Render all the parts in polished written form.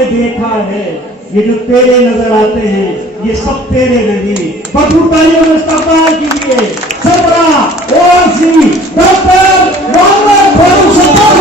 نے دیکھا ہے یہ جو تیرے نظر آتے ہیں یہ سب تیرے نہیں. بطوطالیوں میں استقبال کیجیے صدرہ اویسی ڈاکٹر محمد فاروق صدر.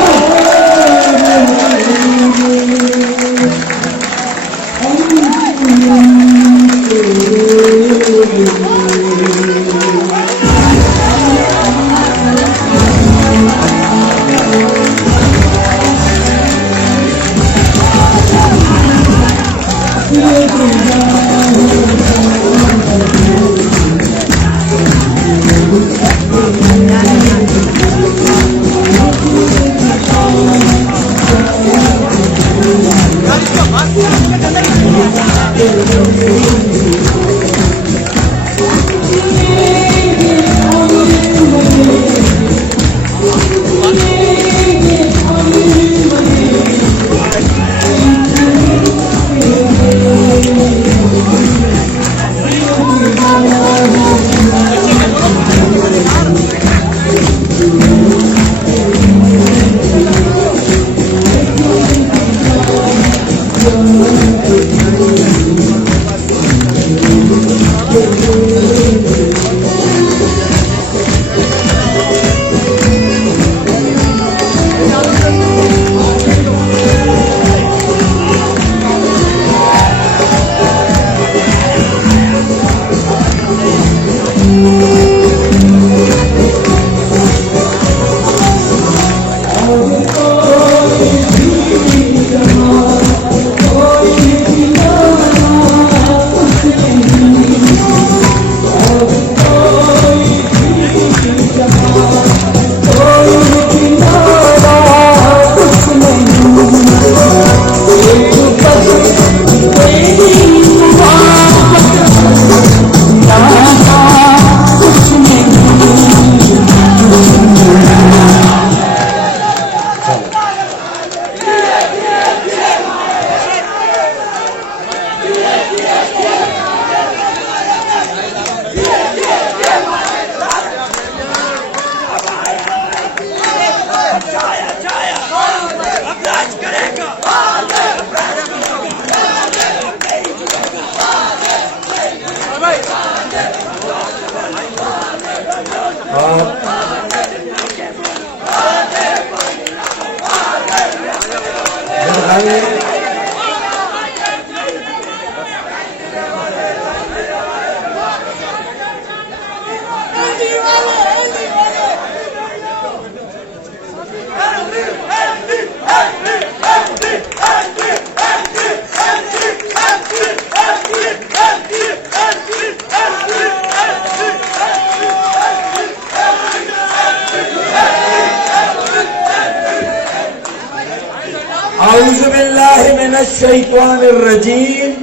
اعوذ باللہ من الشیطان الرجیم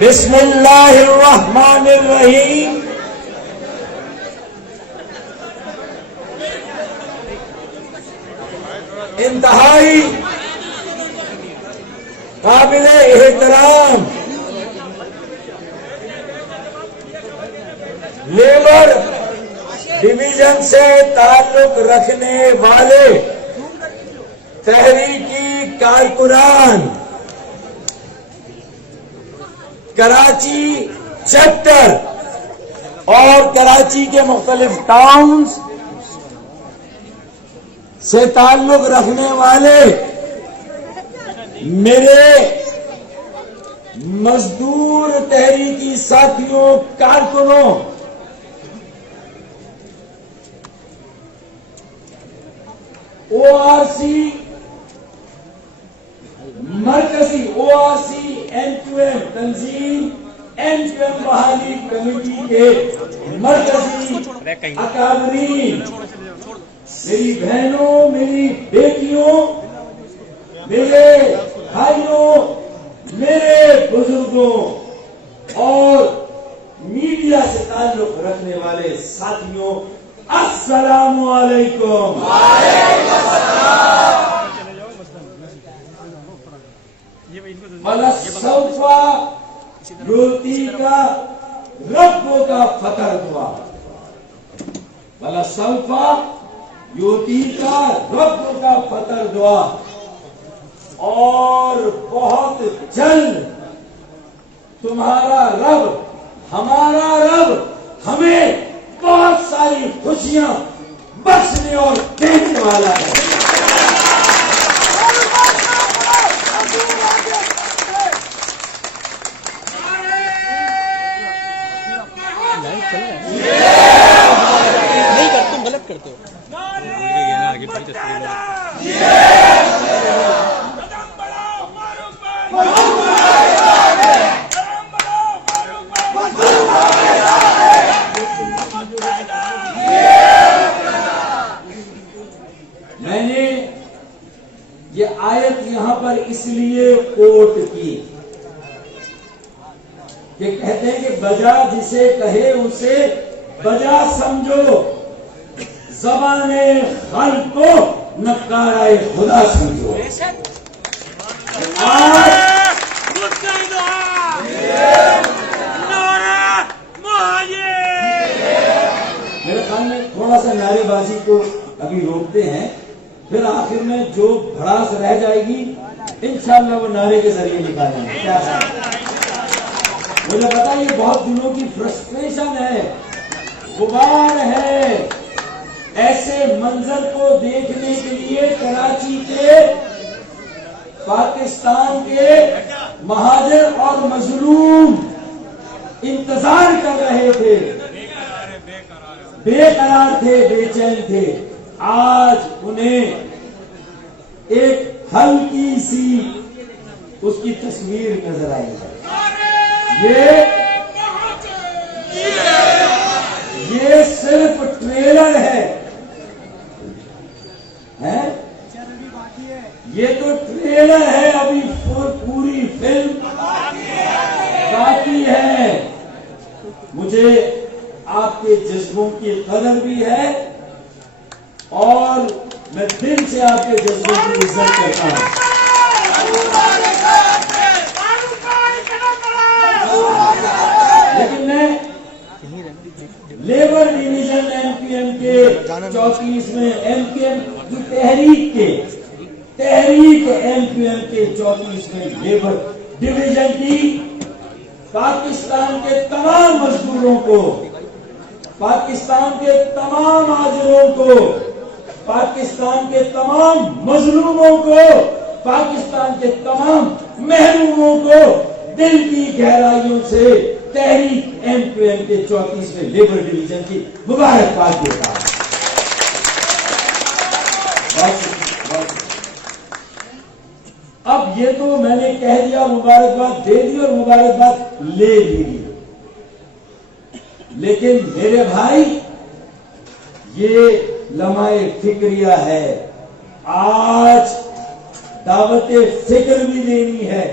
بسم اللہ الرحمن الرحیم. انتہائی قابل احترام لیبر ڈویژن سے تعلق رکھنے والے تحریکی کارکنان، کراچی چیپٹر اور کراچی کے مختلف ٹاؤنز سے تعلق رکھنے والے میرے مزدور تحریکی ساتھیوں، کارکنوں، او آر سی مرکزی این کیو ایم تنظیم، این کیو ایم بحالی کمیٹی کے مرکزی اکابرین، میری بہنوں، میری بیٹیوں، میرے بھائیوں، میرے بزرگوں اور میڈیا سے تعلق رکھنے والے ساتھیوں، السلام علیکم. وَلَسَوْفَ يُعْطِيكَ رَبُّكَ فَتَرْضَىٰ. وَلَسَوْفَ یوتی کا رب کا فتح دعا، اور بہت جلد تمہارا رب، ہمارا رب ہمیں بہت ساری خوشیاں بخشنے اور دینے والا ہے۔ نہیں کرتے، تم غلط کرتے ہو۔ میں نے یہ آیت یہاں پر اس لیے کوٹ کی کہ کہتے ہیں کہ بجا جسے کہے اسے بجا سمجھو، زبان خلق کو نکارہ خدا سمجھو۔ میرے خیال میں تھوڑا سا نعرے بازی کو ابھی روکتے ہیں، پھر آخر میں جو بھڑاس رہ جائے گی انشاءاللہ وہ نعرے کے ذریعے نکالیں گے۔ کیا مجھے پتا یہ بہت دنوں کی فرسٹریشن ہے، غبار ہے، ایسے منظر کو دیکھنے کے لیے کراچی کے، پاکستان کے مہاجر اور مظلوم انتظار کر رہے تھے، بے قرار تھے، بے چین تھے۔ آج انہیں ایک ہلکی سی اس کی تصویر نظر آئی ہے۔ یہ صرف ٹریلر ہے، یہ تو ٹریلر ہے، ابھی پوری فلم باقی ہے۔ مجھے آپ کے جذبوں کی قدر بھی ہے اور میں دل سے آپ کے جذبوں کی عزت کرتا ہوں۔ لیکن میں labour division M P M کے 34 ایم پی ایم کی تحریک ایم پی ایم کے 34 لیبر ڈویژن کی پاکستان کے تمام مزدوروں کو، پاکستان کے تمام مہاجروں کو، پاکستان کے تمام مظلوموں کو، پاکستان کے تمام محروموں کو دل کی گہرائیوں سے تحریک ایم پی ایم کے 34 لیبر ڈویژن کی مبارکباد دیتا ہوں۔ اب یہ تو میں نے کہہ دیا، مبارکباد دے دی اور مبارکباد لے لی، لیکن میرے بھائی یہ لمحہ فکریہ ہے، آج دعوت فکر بھی دینی ہے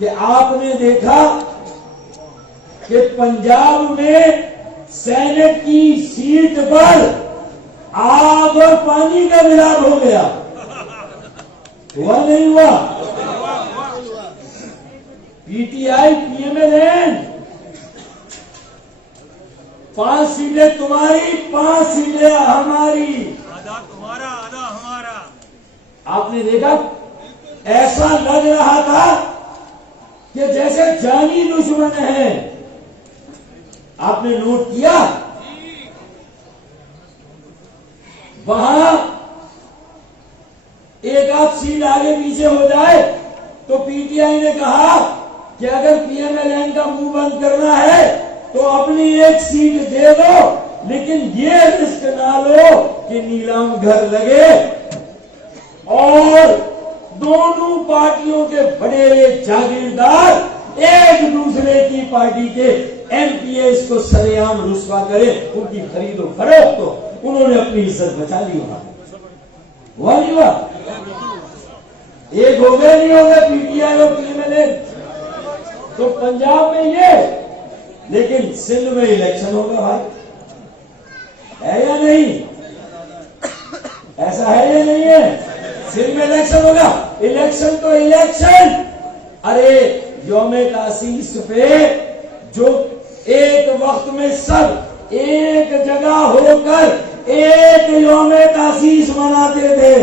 کہ آپ نے دیکھا کہ پنجاب میں سینٹ کی سیٹ پر آگ اور پانی کا ملاپ ہو گیا، ہوا نہیں ہوا؟ P T I P M L N 5 سیٹیں تمہاری، 5 سیٹیں ہماری، آدھا تمہارا آدھا ہمارا۔ آپ نے دیکھا ایسا لگ رہا تھا کہ جیسے جانی دشمن ہے۔ آپ نے نوٹ کیا وہاں ایک آدھ سیٹ آگے پیچھے ہو جائے تو پی ٹی آئی نے کہا کہ اگر پی ایم ایل این کا منہ بند کرنا ہے تو اپنی ایک سیٹ دے دو، لیکن یہ رسک نہ لو کہ نیلام گھر لگے اور دونوں پارٹیوں کے بڑے جاگیردار ایک دوسرے کی پارٹی کے ایم پی ایس کو سرے عام رسوا کرے، ان کی خرید و فروخت تو انہوں نے اپنی عزت بچا لی۔ ہوا نہیں ہوا؟ ایک ہو گئے نہیں ہو گئے پی ٹی آئی اور پی ایم ایل این؟ تو پنجاب میں یہ، لیکن سندھ میں الیکشن ہوگا بھائی، ہے یا نہیں؟ ایسا ہے یا نہیں ہے؟ سندھ میں الیکشن ہوگا، الیکشن تو الیکشن، ارے یوم تاسیس پہ جو ایک وقت میں سب ایک جگہ ہو کر ایک یوم تاسیس مناتے تھے،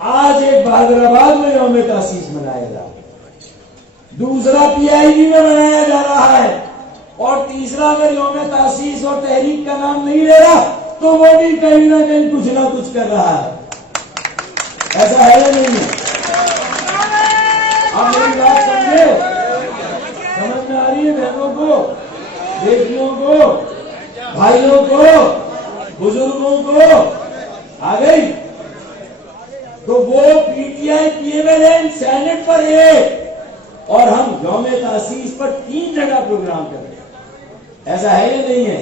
آج ایک بہادر آباد میں یوم تاسیس منایا جا رہا ہے، دوسرا پی آئی بی میں منایا جا رہا ہے، اور تیسرا اگر یوم تاسیس اور تحریک کا نام نہیں لے رہا تو وہ بھی کہیں نہ کہیں کچھ نہ کچھ کر رہا ہے۔ ایسا ہے یا نہیں ہے؟ آپ میری بات سمجھے؟ سمجھ میں آ رہی ہے بہنوں کو، بیٹیوں کو، بھائیوں کو، بزرگوں کو؟ آ گئی؟ تو وہ P T I P M L N senate پر ایک اور ہم یوم تاسیس پر 3 جگہ پروگرام کر رہے ہیں۔ ایسا ہے یا نہیں ہے؟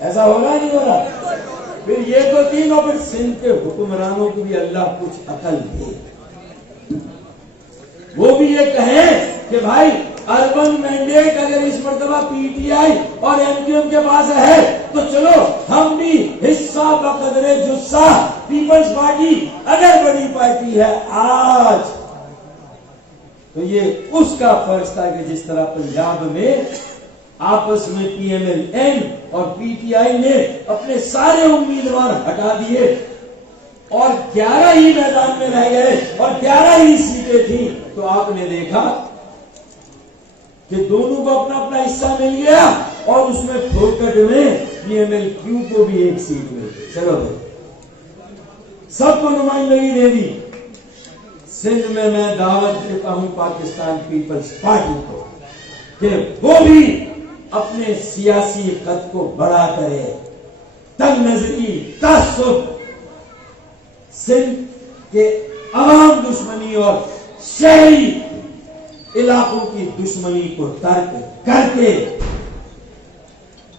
ایسا ہوگا نہیں ہوگا؟ پھر یہ تو تین، اور پھر سندھ کے حکمرانوں کو بھی اللہ کچھ عقل دے، وہ بھی یہ کہیں کہ بھائی اربن مینڈیٹ اگر اس مرتبہ پی ٹی آئی اور ایم کیو ایم کے پاس ہے تو چلو ہم بھی حصہ بقدر جثہ پیپلز پارٹی اگر بڑی پارٹی ہے آج، تو یہ اس کا فرض تھا کہ جس طرح پنجاب میں آپس میں پی ایم ایل این اور پی ٹی آئی نے اپنے سارے امیدوار ہٹا دیے اور 11 ہی میدان میں رہ گئے اور 11 ہی سیٹیں تھیں، تو آپ نے دیکھا کہ دونوں کو اپنا اپنا حصہ مل گیا اور اس میں پھوکٹ میں پی ایم ایل کیو کو بھی ایک سیٹ مل گئی۔ چلو بھائی سب کو نمائندگی دے دی۔ سندھ میں میں دعوت دیتا ہوں پاکستان پیپلز پارٹی کو کہ وہ بھی اپنے سیاسی خط کو بڑا کرے، تنگ نظری، تعصب، سندھ کے عوام دشمنی اور شہری علاقوں کی دشمنی کو ترک کر کے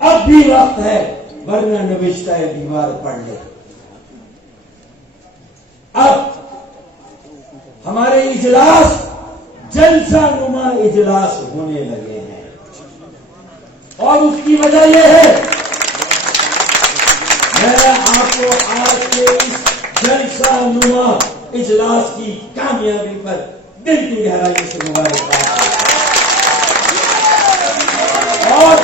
اب بھی وقت ہے، ورنہ نوشتہ دیوار پڑھ لے۔ اب ہمارے اجلاس جلسہ نما اجلاس ہونے لگے ہیں، اور اس کی وجہ یہ ہے، میں آپ کو آج کے اس جلسہ نما اجلاس کی کامیابی پر دل کی گہرائی سے مبارکباد، اور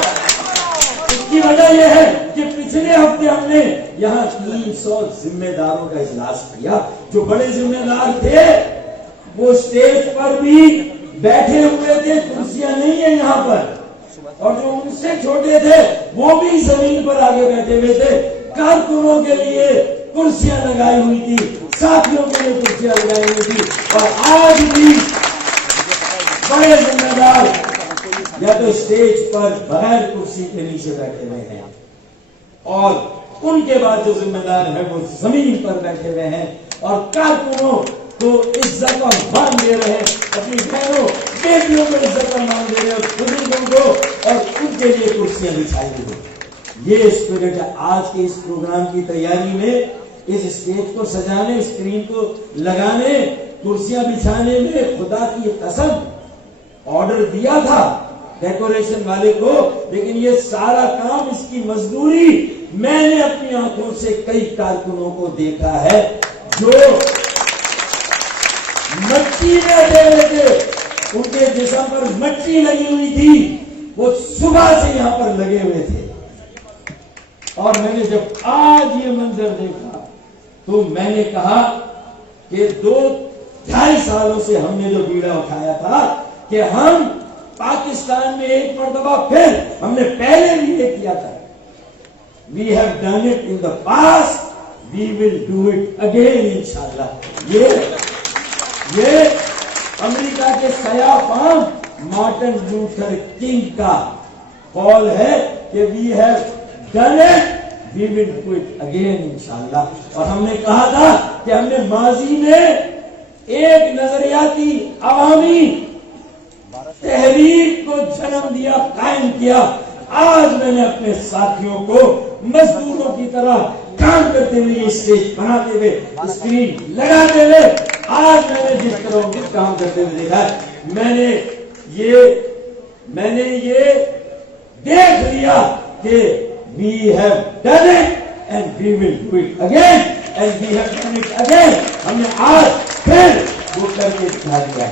اس کی وجہ یہ ہے کہ پچھلے ہفتے ہم نے یہاں 300 ذمہ داروں کا اجلاس کیا۔ جو بڑے ذمہ دار تھے وہ اسٹیج پر بھی بیٹھے ہوئے تھے، کرسیاں نہیں ہیں یہاں پر، اور جو ان سے چھوٹے تھے وہ بھی زمین پر آگے بیٹھے ہوئے تھے۔ کارکنوں کے لیے کرسیاں لگائی ہوئی تھی، ساتھیوں کے لیے کرسیاں لگائی ہوئی تھی، اور آج بھی بڑے ذمہ دار یا تو اسٹیج پر بغیر کرسی کے نیچے بیٹھے ہوئے ہیں، اور ان کے بعد جو ذمہ دار ہیں وہ زمین پر بیٹھے ہوئے ہیں، اور کارکنوں کو عزت اور مان دے رہے ہیں، اپنی بہنوں بیٹیوں کو عزت اور مان دے رہے ہیں، بزرگوں کو، اور ان کے لیے کرسیاں بچھائی ہوئی۔ یہ اسپرٹ ہے آج کے اس پروگرام کی تیاری میں، اس اسٹیج کو سجانے، اسکرین کو لگانے، کرسیاں بچھانے میں خدا کی قسم آرڈر دیا تھا ڈیکوریشن والے کو، لیکن یہ سارا کام، اس کی مزدوری میں نے اپنی آنکھوں سے کئی کارکنوں کو دیکھا ہے جو مٹی میں دے رہے تھے، ان کے جسم پر مٹی لگی ہوئی تھی، وہ صبح سے یہاں پر لگے ہوئے تھے، اور میں نے جب آج یہ منظر دیکھا تو میں نے کہا کہ 2-2.5 سالوں سے ہم نے جو بیڑا اٹھایا تھا کہ ہم پاکستان میں ایک مرتبہ پھر ہم نے پہلے بھی یہ کیا تھا، we have done it in the past, we will do it again انشاءاللہ۔ یہ امریکہ کے سیاہ فام مارٹن لوتھر کنگ کا قول ہے کہ we have done it, we will do it again انشاءاللہ۔ اور ہم نے کہا تھا کہ ہم نے ماضی میں ایک نظریاتی عوامی تحریک کو جنم دیا، قائم کیا۔ آج میں نے اپنے ساتھیوں کو مزدوروں کی طرح کام کرتے ہوئے، اسٹیج بناتے ہوئے، اسکرین لگاتے ہوئے، آج میں نے جس طرح ان کام کرتے ہوئے دیکھا ہے، میں نے یہ دیکھ لیا کہ we have done it and we will do it again and we have done it again۔ ہم نے آج پھر وہ کر کے دکھا دیا ہے،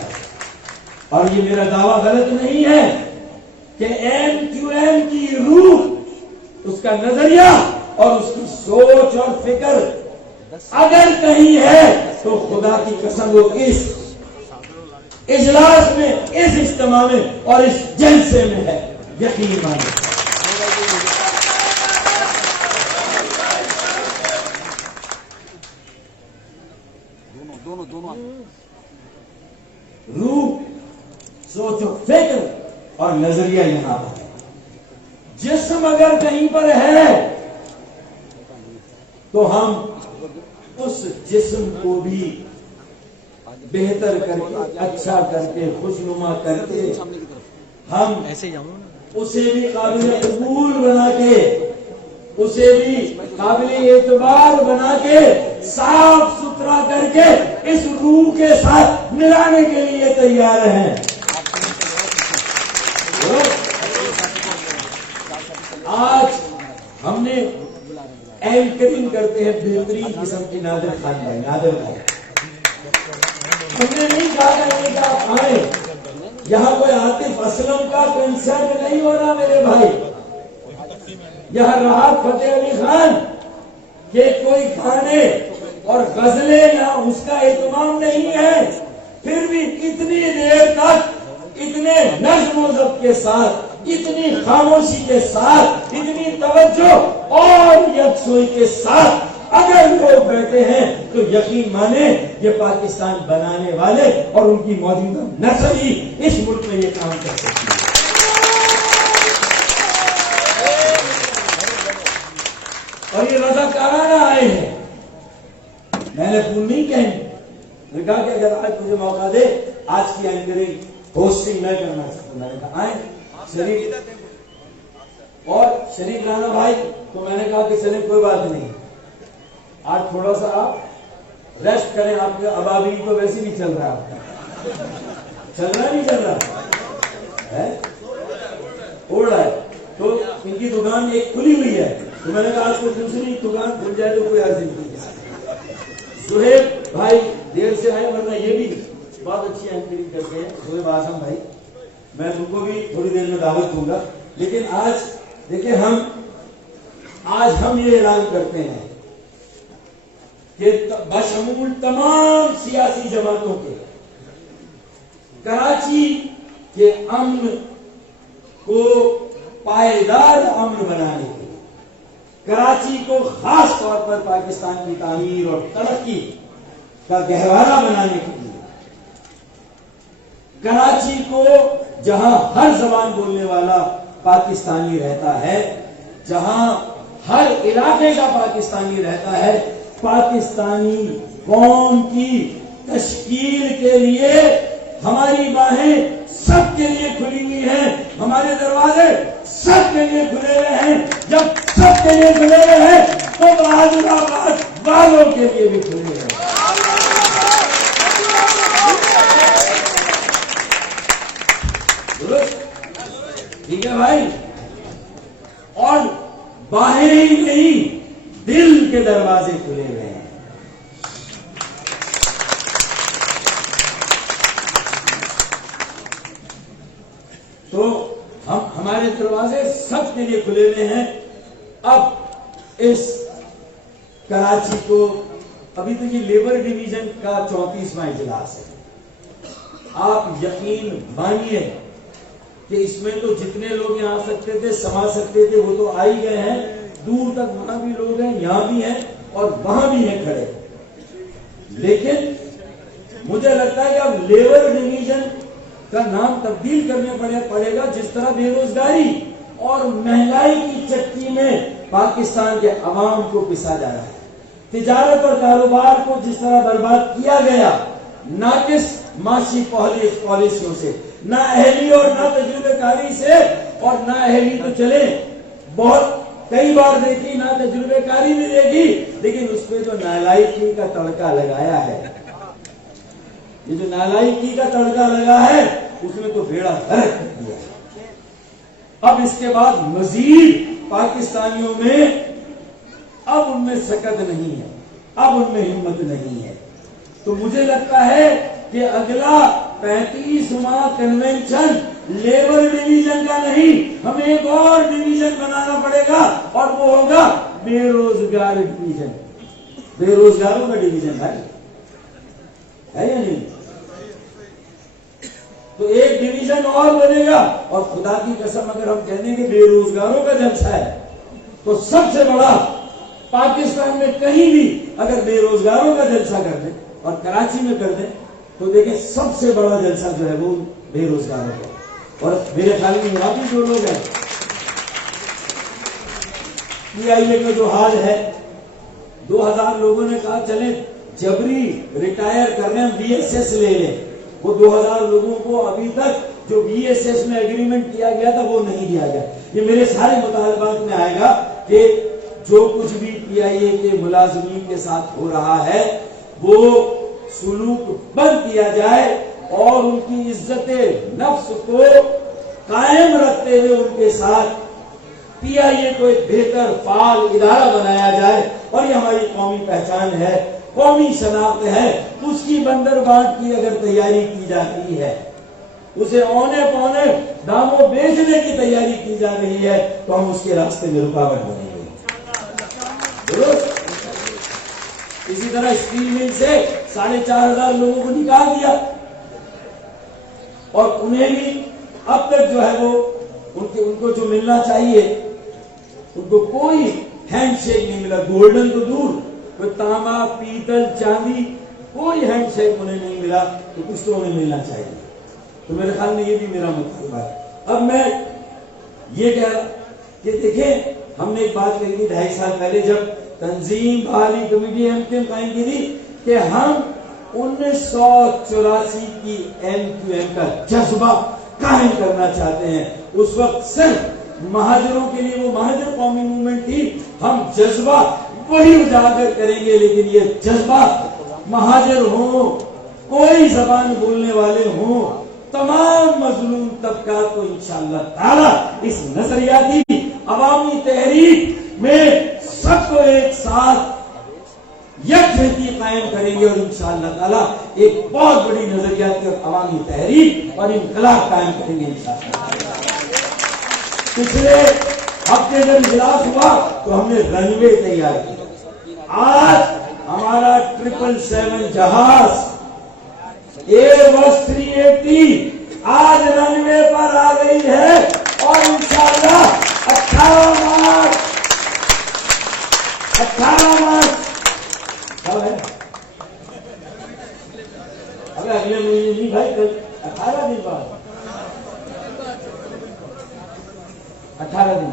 اور یہ میرا دعویٰ غلط نہیں ہے کہ ایم کیو ایم کی روح اس کا نظریہ اور اس کی سوچ اور فکر اگر کہیں ہے تو خدا کی قسم وہ اس اجلاس میں، اس اجتماع میں اور اس جلسے میں ہے، یقین مانیں۔ روح، سوچ و فکر اور نظریہ یہاں پر ہے۔ جسم اگر کہیں پر ہے تو ہم اس جسم کو بھی بہتر کر کے، اچھا کر کے، خوشنما کر کے، ہم ایسے جاؤں اسے بھی قابل قبول بنا کے، اسے بھی قابل اعتبار بنا کے، صاف ستھرا کر کے اس روح کے ساتھ ملانے کے لیے تیار ہیں۔ آج ہم نے اینکرنگ کرتے ہیں بہترین قسم کی نادر خان بھائی، نادر بھائی، ہم نے نہیں کہا کہ آپ آئیں، یہاں کوئی عاطف اسلم کا کنسرٹ نہیں ہو رہا میرے بھائی، یہاں راحت فتح علی خان کے کوئی کھانے اور غزلیں یہاں اس کا اہتمام نہیں ہے، پھر بھی اتنی دیر تک اتنے نظم و ضبط کے ساتھ، اتنی خاموشی کے ساتھ، اتنی توجہ اور یکسوئی کے ساتھ اگر لوگ بیٹھے ہیں تو یقین مانے یہ پاکستان بنانے والے اور ان کی موجودہ نسل ہی اس ملک میں یہ کام کر سکتی ہے۔ اور یہ رضاکارانہ آئے ہیں، میں نے پھول نہیں کہیں، میں نے کہا کہ اگر آج مجھے موقع دے آج کی اینکرنگ ہوسٹنگ میں کرنا چاہتا ہوں، میں نے کہا آئیں شریف اور شریف رانا بھائی، تو میں نے کہا کہ چلیں کوئی بات نہیں، آج تھوڑا سا آپ ریسٹ کریں، آپ کے ابابی تو ویسے نہیں چل رہا، چل رہا نہیں چل رہا ہے، اڑ رہا ہے، تو ان کی دکان ایک کھلی ہوئی ہے، تو میں نے کہا آج کو دوسری دکان کھل جائے تو کوئی حاصل نہیں ہے۔ سہیب بھائی دیر سے آئے، ورنہ یہ بھی بہت اچھی اینکرنگ کرتے ہیں، سہیب اعظم بھائی، میں ان کو بھی تھوڑی دیر میں دعوت دوں گا، لیکن آج دیکھیں ہم یہ اعلان کرتے ہیں کہ بشمول تمام سیاسی جماعتوں کے کراچی کے امن کو پائیدار امن بنانے کے، کراچی کو خاص طور پر پاکستان کی تعمیر اور ترقی کا گہوارہ بنانے کے لیے، کراچی کو جہاں ہر زبان بولنے والا پاکستانی رہتا ہے، جہاں ہر علاقے کا پاکستانی رہتا ہے، پاکستانی قوم کی تشکیل کے لیے ہماری باہیں سب کے لیے کھلی ہوئی ہیں، ہمارے دروازے سب کے لیے کھلے ہوئے ہیں، جب سب کے لیے کھلے ہوئے ہیں تو بہادر آباد والوں کے لیے بھی کھلے ہوئے ہیں۔ ٹھیک ہے بھائی، اور باہر ہی نہیں دل کے دروازے کھلے ہوئے ہیں۔ تو ہمارے دروازے سب کے لیے کھلے ہوئے ہیں۔ اب اس کراچی کو، ابھی تو یہ لیبر ڈویژن کا 34واں اجلاس ہے، آپ یقین مانیے کہ اس میں تو جتنے لوگ یہاں آ سکتے تھے، سما سکتے تھے، وہ تو آ ہی گئے ہیں، دور تک وہاں بھی لوگ ہیں، یہاں بھی ہیں اور وہاں بھی ہیں کھڑے، لیکن مجھے لگتا ہے کہ اب لیبر ڈویژن کا نام تبدیل کرنے پڑے گا، جس طرح بے روزگاری اور مہنگائی کی چکی میں پاکستان کے عوام کو پسا جا رہا ہے، تجارت اور کاروبار کو جس طرح برباد کیا گیا ناقص معاشی پالیسیوں سے، نہ اہلی اور نہ تجربے کاری سے، اور نہ اہلی تو چلے بہت کئی بار دیکھی، نہ تجربے کاری بھی دیکھی، لیکن اس پہ جو نالائکی کا تڑکا لگایا ہے، یہ جو نالائکی کا تڑکا لگا ہے اس میں تو بیڑا غرق کر دیا۔ اب اس کے بعد مزید پاکستانیوں میں اب ان میں سکت نہیں ہے، اب ان میں ہمت نہیں ہے، تو مجھے لگتا ہے کہ اگلا 35واں کنونشن لیبر ڈویژن کا نہیں، ہمیں ایک اور ڈویژن بنانا پڑے گا اور وہ ہوگا بے روزگار ڈویژن. بے روزگاروں کا ڈویژن ہے یا نہیں؟ تو ایک ڈویژن اور بنے گا. اور خدا کی قسم اگر ہم کہہ دیں کہ بے روزگاروں کا جلسہ ہے تو سب سے بڑا پاکستان میں کہیں بھی اگر بے روزگاروں کا جلسہ کر دیں اور کراچی میں کر دیں تو دیکھیں سب سے بڑا جلسہ جو ہے وہ بے روزگاروں کا. اور میرے خیال میں یہاں بھی جو لوگ ہیں PIA کا جو حال ہے 2000 لوگوں نے کہا چلیں جبری ریٹائر کر رہے ہیں BSS لے لیں. وہ 2000 لوگوں کو ابھی تک جو BSS میں ایگریمنٹ کیا گیا تھا وہ نہیں دیا گیا. یہ میرے سارے مطالبات میں آئے گا کہ جو کچھ بھی PIA کے ملازمین کے ساتھ ہو رہا ہے وہ سلوک بند کیا جائے اور ان کی عزت نفس کو قائم رکھتے ہوئے ان کے ساتھ PIA کو ایک بہتر فعال ادارہ بنایا جائے. اور یہ ہماری قومی پہچان ہے، قومی شناخت ہے. اس کی بندر بانٹ کی اگر تیاری کی جاتی ہے، اسے اونے پونے داموں بیچنے کی تیاری کی جا رہی ہے تو ہم اس کے راستے میں رکاوٹ بنیں گے. درست. اسی طرح اسٹیل مل سے 4500 لوگوں کو نکال دیا اور انہیں بھی اب تک جو ہے وہ ان کو جو ملنا چاہیے ان کو کوئی ہینڈ شیک نہیں ملا. گولڈن تو دور، کوئی تانبا پیتل چاندی کوئی ہینڈ شیک انہیں نہیں ملا تو کچھ تو انہیں ملنا چاہیے. تو میرے خیال میں یہ بھی میرا مطالبہ ہے. اب میں یہ کہہ رہا کہ دیکھیں ہم نے ایک بات کہی تھی 2.5 سال پہلے جب تنظیم بحالی کمیٹی MQM قائم کی تھی کہ ہم 1984 کی MQM کا جذبہ قائم کرنا چاہتے ہیں. اس وقت صرف مہاجروں کے لیے وہ مہاجر قومی موومنٹ تھی. ہم جذبہ وہی اجاگر کریں گے لیکن یہ جذبہ مہاجر ہوں، کوئی زبان بولنے والے ہوں، تمام مظلوم طبقات کو انشاءاللہ تعالی اس نظریاتی عوامی تحریک میں سب کو ایک ساتھ یکجہتی قائم کریں گے اور انشاءاللہ تعالی ایک بہت بڑی نظریاتی اور عوامی تحریک اور انقلاب قائم کریں گے انشاءاللہ. پچھلے ہفتے جب اجلاس ہوا تو ہم نے رن وے تیار کیا. آج ہمارا 777 جہاز Airbus 380 آج رن وے پر آ گئی ہے اور انشاءاللہ 18 مارچ اگلے مہینے نہیں بھائی 18 دن بعد 18 دن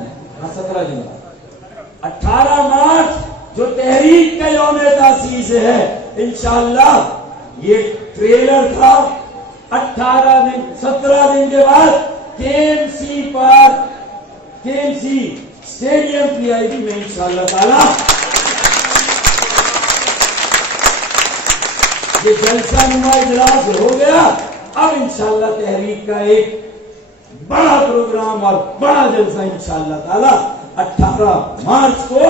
17 دن 18 مارچ جو تحریک کا یوم تاسیس ہے انشاءاللہ یہ ٹریلر تھا. 17 دن کے بعد KMC park KMC stadium PIB میں انشاءاللہ تعالی یہ جلسہ نما اجلاس ہو گیا. اب انشاءاللہ تحریک کا ایک بڑا پروگرام اور بڑا جلسہ انشاءاللہ تعالی 18 مارچ کو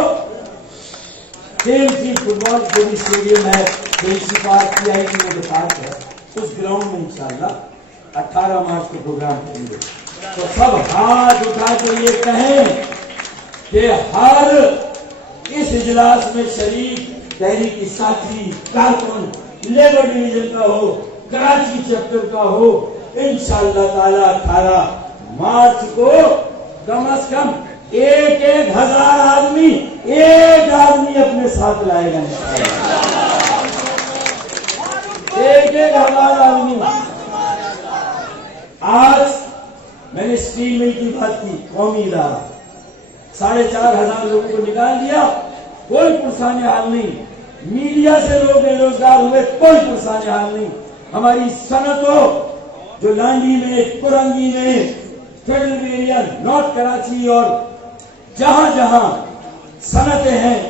KMC فٹ بال جو بھی اسٹیڈیم ہے KMC پارک PIB کے پاس ہے اس گراؤنڈ میں انشاءاللہ 18 مارچ کو پروگرام کریں گے. تو سب ہاتھ اٹھا کے یہ کہیں کہ ہر اس اجلاس میں شریک تحریک ساتھی کارکن لیبر ڈویژن کا ہو، کراچی چیپٹر کا ہو، انشاءاللہ تعالی 18 مارچ کو کم از کم 1,000 آدمی ایک آدمی اپنے ساتھ لائے گا. 1,000 آدمی. آج میں نے اسٹیل مل کی بات کی، قومی ادارہ 4,500 لوگوں کو نکال دیا، کوئی پرسان حال نہیں. میڈیا سے لوگ بے روزگار ہوئے، کوئی پرسان حال نہیں. ہماری صنعتوں جو لانڈی میں، کرنگی میں، فیڈرل ایریا، نارتھ کراچی اور جہاں جہاں صنعتیں ہیں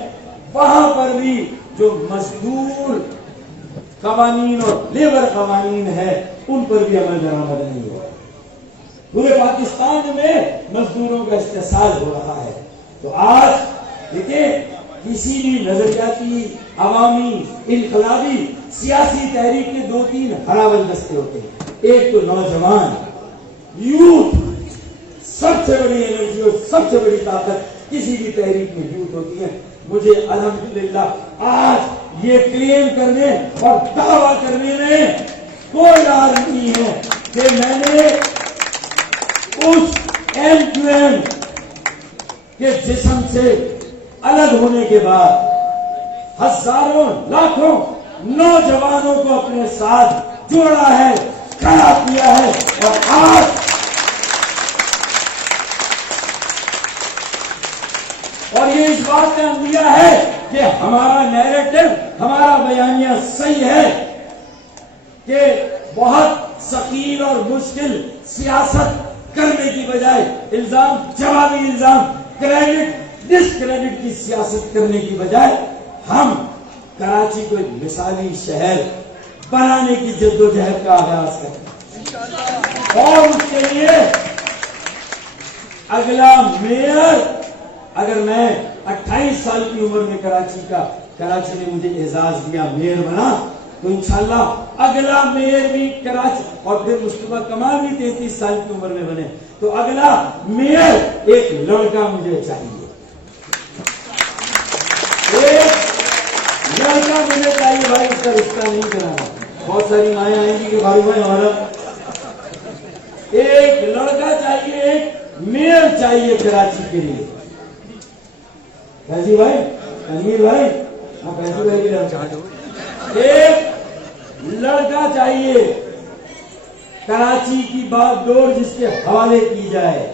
وہاں پر بھی جو مزدور قوانین اور لیبر قوانین ہیں ان پر بھی عمل درآمد نہیں ہوا. پورے پاکستان میں مزدوروں کا استحصال ہو رہا ہے. تو آج دیکھیں کسی بھی نظریاتی عوامی انقلابی سیاسی تحریک کے 2-3 ہراول دستے ہوتے ہیں. ایک تو نوجوان یوتھ سب سے بڑی انرجی اور سب سے بڑی طاقت کسی بھی تحریک میں یوتھ ہوتی ہے. مجھے الحمدللہ آج یہ کلیم کرنے اور دعویٰ کرنے میں کوئی راز نہیں ہے کہ میں نے اس M2M کے جسم سے الگ ہونے کے بعد ہزاروں لاکھوں نوجوانوں کو اپنے ساتھ جوڑا ہے, کھڑا کیا ہے, اور آج اور یہ اس بات نے دیا ہے کہ ہمارا نیریٹو, ہمارا بیانیہ صحیح ہے کہ بہت ثقیل اور مشکل سیاست کرنے کی بجائے الزام جوابی الزام, کریڈٹ ڈس کریڈٹ کی سیاست کرنے کی بجائے ہم کراچی کو ایک مثالی شہر بنانے کی جدوجہد کا آغاز کریں, اور اس کے لیے اگلا میئر, اگر میں 28 سال کی عمر میں کراچی نے مجھے اعزاز دیا, میئر بنا, تو انشاءاللہ اگلا میئر بھی کراچی, اور پھر مصطفیٰ کمال بھی 33 سال کی عمر میں بنے, تو اگلا میئر ایک لڑکا مجھے چاہیے, ایک لڑکا مجھے چاہیے. بھائی اس کا رشتہ نہیں کرانا, بہت ساری مائیں آئیں گی کہ بھائی ہمارا ایک لڑکا چاہیے, ایک میئر چاہیے کراچی کے لیے. پیسی بھائی, تنویر بھائی, پیسی بھائی کے لڑکا, ایک لڑکا چاہیے کراچی کی باغ ڈور جس کے حوالے کی جائے.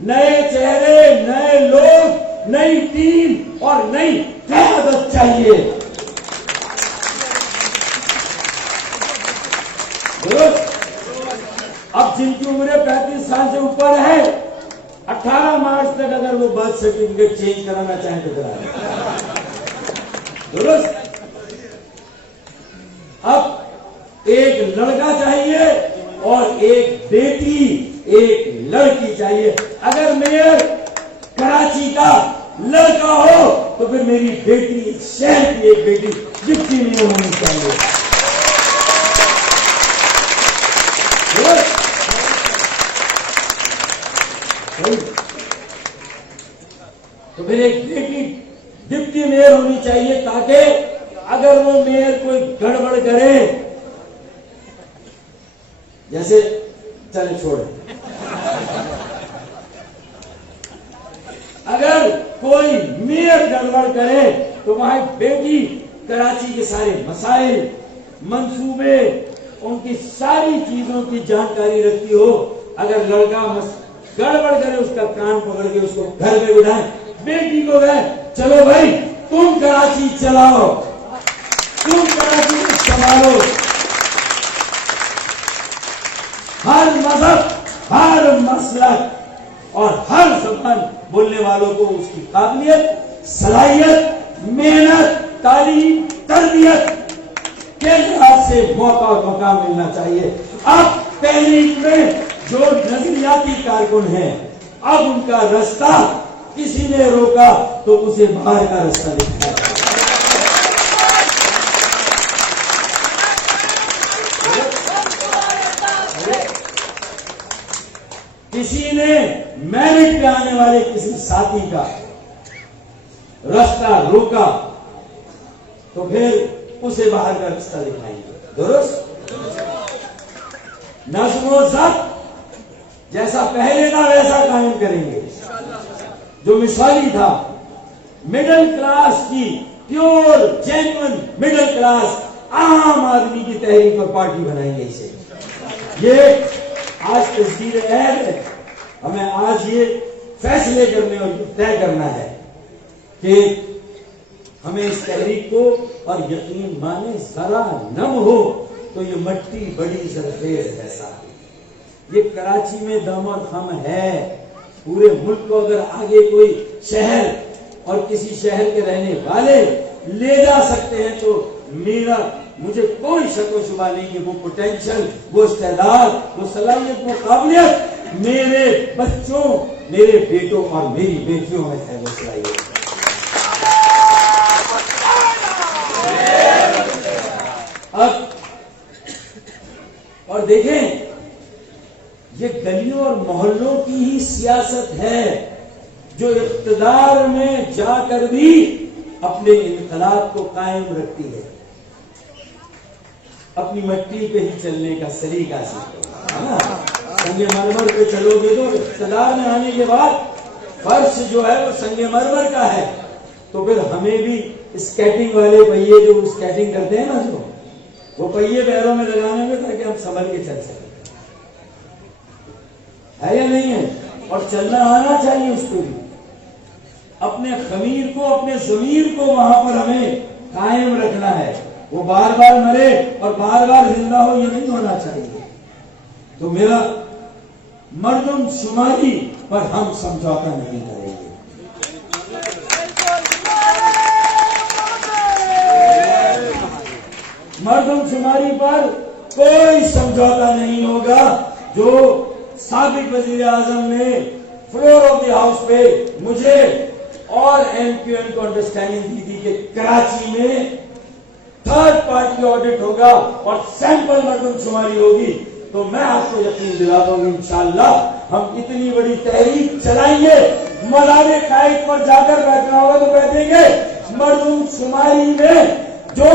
نئے چہرے, نئے لوگ, نئی ٹیم اور نئی قیادت چاہیے. اب جن کی عمریں 35 سال سے اوپر ہے, 18 مارچ تک اگر وہ برتھ سرٹیفکیٹ چینج کرانا چاہیں تو کرائیں. درست. اب ایک لڑکا چاہیے اور ایک بیٹی, ایک لڑکی چاہیے. اگر میئر کراچی کا لڑکا ہو تو پھر میری بیٹی, شہر کی ایک بیٹی ڈپٹی میئر ہونی چاہیے. تو پھر ایک بیٹی ڈپٹی میئر ہونی چاہیے, تاکہ اگر وہ میئر کوئی گڑبڑ کرے, جیسے چلے چھوڑے, اگر کوئی میئر گڑبڑ کرے تو وہاں ایک بیٹی کراچی کے سارے مسائل, منصوبے, ان کی ساری چیزوں کی جانکاری رکھتی ہو. اگر لڑکا گڑبڑ کرے اس کا کان پکڑ کے اس کو گھر پہ بٹھائیں, بیٹی کو گئے, چلو بھائی تم کراچی چلاؤ, تم کراچی سنبھالو. ہر مذہب, ہر مسلک اور ہر زبان بولنے والوں کو اس کی قابلیت, صلاحیت, محنت, تعلیم, تربیت کے لحاظ سے موقع اور مقام ملنا چاہیے. اب تحریک میں جو نظریاتی کارکن ہیں, اب ان کا رستہ کسی نے روکا تو اسے باہر کا رستہ دکھایا. کسی نے میرٹ پہ آنے والے کسی ساتھی کا رستہ روکا تو پھر اسے باہر کا رستہ دکھائیں گے. درست. نظم و ضبط جیسا پہلے تھا ویسا قائم کریں گے, جو مثالی تھا. مڈل کلاس کی, پیور جینوئن مڈل کلاس, عام آدمی کی تحریک اور پارٹی بنائیں گے اسے. یہ آج تصدیق ہے. ہمیں آج یہ فیصلے کرنے اور طے کرنا ہے کہ ہمیں اس تحریک کو, اور یقین مانے ذرا نم ہو تو یہ مٹی بڑی زرخیز جیسا ہے. یہ کراچی میں دم اور خم ہے. پورے ملک کو اگر آگے کوئی شہر اور کسی شہر کے رہنے والے لے جا سکتے ہیں تو مجھے کوئی شک و شبہ نہیں کہ وہ پوٹینشل, وہ استعداد, وہ صلاحیت, وہ قابلیت میرے بچوں, میرے بیٹوں اور میری بیٹیوں میں ہے. وہ صلاحیت اب, اور دیکھیں یہ گلیوں اور محلوں کی ہی سیاست ہے جو اقتدار میں جا کر بھی اپنے انقلاب کو قائم رکھتی ہے. اپنی مٹی پہ ہی چلنے کا سلیقہ سیکھو. سنگ مرمر پہ چلو گے تو اقتدار میں آنے کے بعد فرش جو ہے وہ سنگ مرمر کا ہے، تو پھر ہمیں بھی اسکیٹنگ والے پہیے جو اسکیٹنگ کرتے ہیں نا، جو وہ پہیے پیروں میں لگانے میں تاکہ ہم سنبھل کے چل سکیں. ہے یا نہیں ہے؟ اور چلنا آنا چاہیے اس کو بھی. اپنے خمیر کو، اپنے ضمیر کو وہاں پر ہمیں قائم رکھنا ہے. وہ بار بار مرے اور بار بار زندہ ہو، یہ نہیں ہونا چاہیے. تو میرا مردم شماری پر ہم سمجھوتا نہیں کریں گے. مردم شماری پر کوئی سمجھوتا نہیں ہوگا. جو سابق وزیر اعظم نے فلور آف دی ہاؤس پہ مجھے اور ایم کیو ایم کو انڈرسٹینڈنگ دی تھی کہ کراچی میں تھرڈ پارٹی آڈٹ ہوگا اور سیمپل مردم شماری ہوگی، تو میں آپ کو یقین دلاتا ہوں انشاءاللہ ہم اتنی بڑی تحریک چلائیں گے. مزار قائد پر جا کر بیٹھنا ہوگا تو بیٹھیں گے. مردم شماری میں جو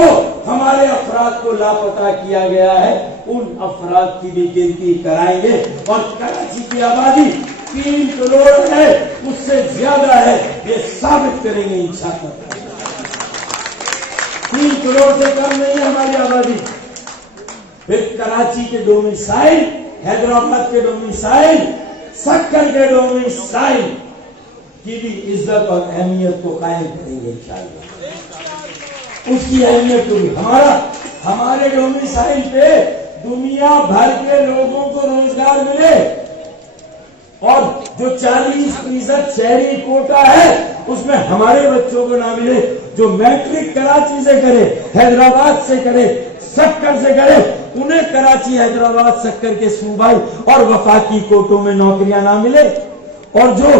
ہمارے افراد کو لاپتہ کیا گیا ہے ان افراد کی بھی گنتی کرائیں گے. اور کراچی کی آبادی 3 کروڑ ہے، اس سے زیادہ ہے، یہ ثابت کریں گے انشاءاللہ. 3 کروڑ سے کم نہیں ہے ہماری آبادی. پھر کراچی کے ڈومیسائل، حیدرآباد کے ڈومیسائل، سکر کے ڈومیسائل کی بھی عزت اور اہمیت کو قائم کریں گے انشاءاللہ. اس کی اہمیت کو بھی ہمارے ڈومیسائل پہ دنیا بھر کے لوگوں کو روزگار ملے، اور جو 40% شہری کوٹا ہے اس میں ہمارے بچوں کو نہ ملے. جو میٹرک کراچی سے کرے، حیدرآباد سے کرے، سکر سے کرے، انہیں کراچی، حیدرآباد، سکر کے صوبائی اور وفاقی کوٹوں میں نوکریاں نہ ملے. اور جو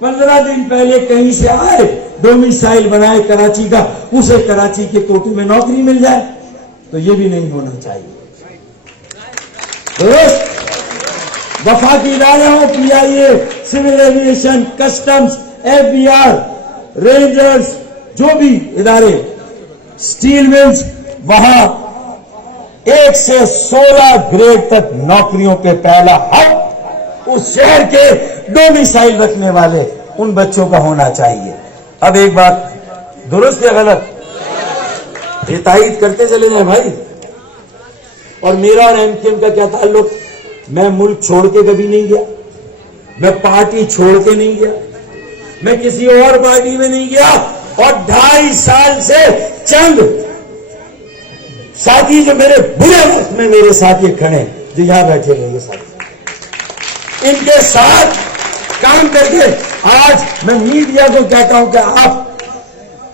15 دن پہلے کہیں سے آئے، ڈومیسائل بنائے کراچی کا، اسے کراچی کے کوٹے میں نوکری مل جائے. تو یہ بھی نہیں ہونا چاہیے. درست وفاقی ادارے ہوں، P I A, civil aviation, customs, F B R, rangers, جو بھی ادارے، اسٹیل ملز، وہاں 1 سے 16 گریڈ تک نوکریوں پہ پہلا حق اس شہر کے ڈومیسائل رکھنے والے ان بچوں کا ہونا چاہیے. اب ایک بات درست یا غلط؟ یہ تائید کرتے چلے جائیں بھائی. اور میرا اور ایم کیو ایم کا کیا تعلق؟ میں ملک چھوڑ کے کبھی نہیں گیا، میں پارٹی چھوڑ کے نہیں گیا، میں کسی اور پارٹی میں نہیں گیا. اور 2.5 سال سے چند ساتھی جو میرے برے وقت میں میرے ساتھ یہ کھڑے، جو یہاں بیٹھے ہوئے ساتھی، ان کے ساتھ کام کر کے آج میں میڈیا کو کہتا ہوں کہ آپ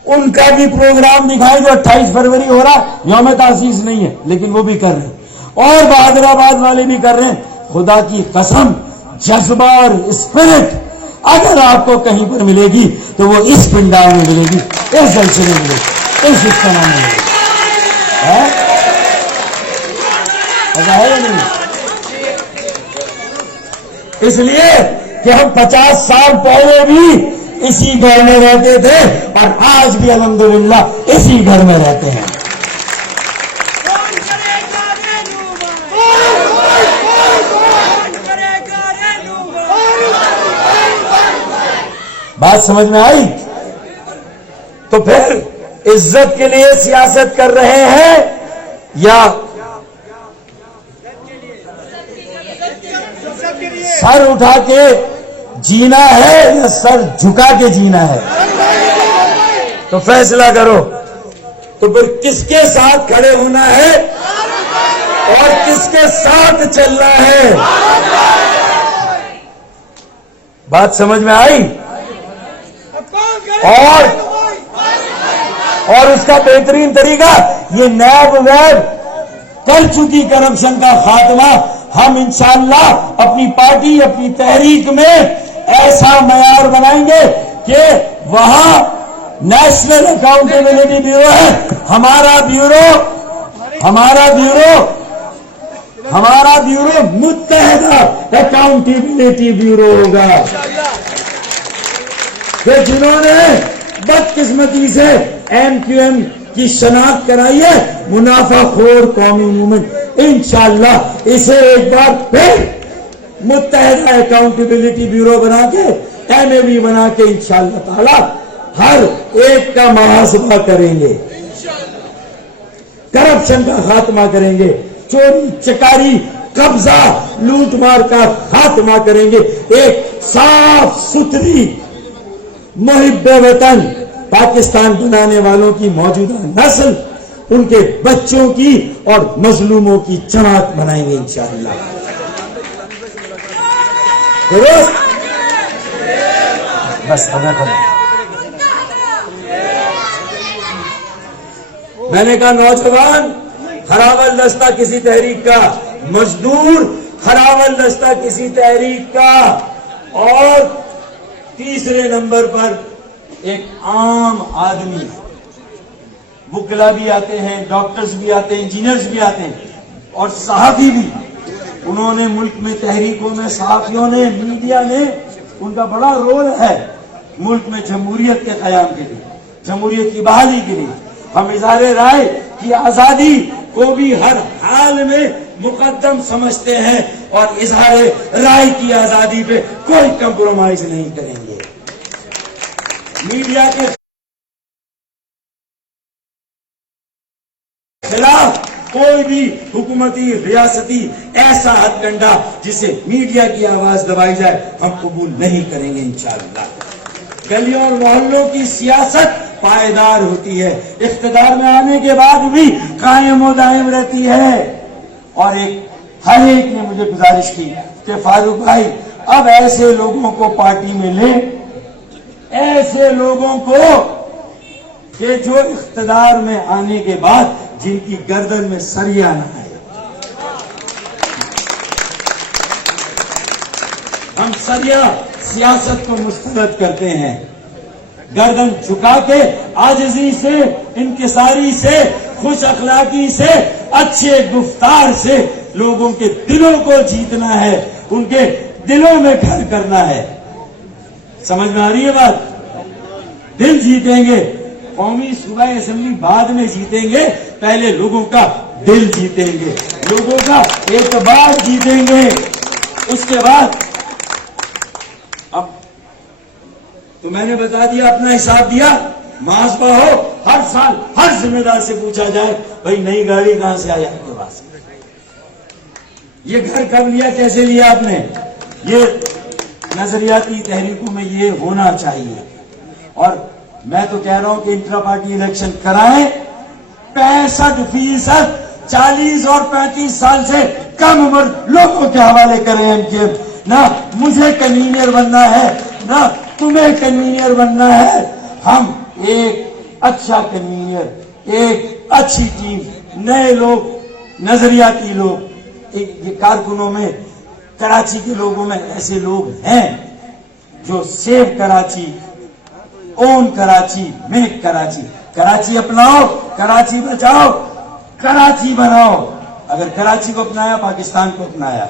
ان کا بھی پروگرام دکھائیں جو 28 فروری ہو رہا. یوم تاسیس نہیں ہے لیکن وہ بھی کر رہے ہیں، اور بہادر آباد والے بھی کر رہے ہیں. خدا کی قسم، جذبہ اور اسپرٹ اگر آپ کو کہیں پر ملے گی تو وہ اس پنڈال میں ملے گی، اس جلسے میں ملے گی، اس اجتماع میں ملے گی. ایسا ہے یا نہیں؟ اس لیے کہ ہم 50 سال پہلے بھی اسی گھر میں رہتے تھے اور آج بھی الحمدللہ اسی گھر میں رہتے ہیں. بات سمجھ میں آئی؟ تو پھر عزت کے لیے سیاست کر رہے ہیں یا سر اٹھا کے جینا ہے یا سر جھکا کے جینا ہے؟ تو فیصلہ کرو. تو پھر کس کے ساتھ کھڑے ہونا ہے اور کس کے ساتھ چلنا ہے؟ بات سمجھ میں آئی؟ اور اس کا بہترین طریقہ یہ نیب ویب کر چکی کرپشن کا خاتمہ. ہم انشاءاللہ اپنی پارٹی، اپنی تحریک میں ایسا معیار بنائیں گے کہ وہاں نیشنل اکاؤنٹیبلٹی بیورو ہے، ہمارا بیورو ہمارا بیورو متحدہ اکاؤنٹیبلٹی بیورو ہوگا کہ جنہوں نے بدقسمتی سے MQM کی شناخت کرائی ہے منافع خور قومی موومنٹ، انشاءاللہ اسے ایک بار پھر متحدہ اکاؤنٹیبلٹی بیورو بنا کے MAB بنا کے انشاءاللہ تعالی ہر ایک کا محاسبہ کریں گے، کرپشن کا خاتمہ کریں گے، چوری چکاری قبضہ لوٹ مار کا خاتمہ کریں گے، ایک صاف ستھری محب وطن پاکستان بنانے والوں کی موجودہ نسل، ان کے بچوں کی اور مظلوموں کی جماعت بنائیں گے انشاءاللہ۔ درست؟ بس میں نے کہا نوجوان خرابل دستہ کسی تحریک کا، مزدور خرابل دستہ کسی تحریک کا، اور تیسرے نمبر پر ایک عام آدمی، وکلا بھی آتے ہیں، ڈاکٹرز بھی آتے ہیں، انجینئرز بھی آتے ہیں، اور صحافی بھی۔ انہوں نے ملک میں تحریکوں میں، صحافیوں نے، میڈیا نے، ان کا بڑا رول ہے ملک میں جمہوریت کے قیام کے لیے، جمہوریت کی بحالی کے لیے۔ ہم اظہار رائے کی آزادی کو بھی ہر حال میں مقدم سمجھتے ہیں اور اظہار رائے کی آزادی پہ کوئی کمپرومائز نہیں کریں گے۔ میڈیا کے خلاف کوئی بھی حکومتی ریاستی ایسا ہتھ کنڈا جسے میڈیا کی آواز دبائی جائے ہم قبول نہیں کریں گے انشاءاللہ۔ گلیوں اور محلوں کی سیاست پائیدار ہوتی ہے، اقتدار میں آنے کے بعد بھی قائم و دائم رہتی ہے۔ اور ہر ایک نے مجھے گزارش کی کہ فاروق بھائی اب ایسے لوگوں کو پارٹی میں لیں، ایسے لوگوں کو کہ جو اقتدار میں آنے کے بعد جن کی گردن میں سریا نہ آئے۔ ہم سریا سیاست کو مسترد کرتے ہیں، گردن جھکا کے عاجزی سے، انکساری سے، خوش اخلاقی سے، اچھے گفتار سے لوگوں کے دلوں کو جیتنا ہے، ان کے دلوں میں گھر کرنا ہے۔ سمجھ میں آ رہی ہے بات؟ دل جیتیں گے، قومی صوبائی اسمبلی بعد میں جیتیں گے، پہلے لوگوں کا دل جیتیں گے، لوگوں کا اعتبار جیتیں گے۔ اس کے بعد اب تو میں نے بتا دیا، اپنا حساب دیا، محاسبہ ہو، ہر سال ہر ذمہ دار سے پوچھا جائے بھائی نئی گاڑی کہاں سے آئی آپ کے پاس، یہ گھر کب لیا، کیسے لیا آپ نے۔ یہ نظریاتی تحریکوں میں یہ ہونا چاہیے۔ اور میں تو کہہ رہا ہوں کہ انٹرا پارٹی الیکشن کرائیں، 65% 40 اور 35 سال سے کم عمر لوگوں کے حوالے کریں MQM۔ نہ مجھے کنوینئر بننا ہے، نہ تمہیں کنوینئر بننا ہے، ہم ایک اچھا کنوینئر، ایک اچھی ٹیم، نئے لوگ، نظریاتی لوگ۔ یہ کارکنوں میں، کراچی کے لوگوں میں ایسے لوگ ہیں جو سیو کراچی، اون کراچی، میک کراچی، کراچی اپناؤ، کراچی بچاؤ، کراچی بناؤ۔ اگر کراچی کو اپنایا پاکستان کو اپنایا،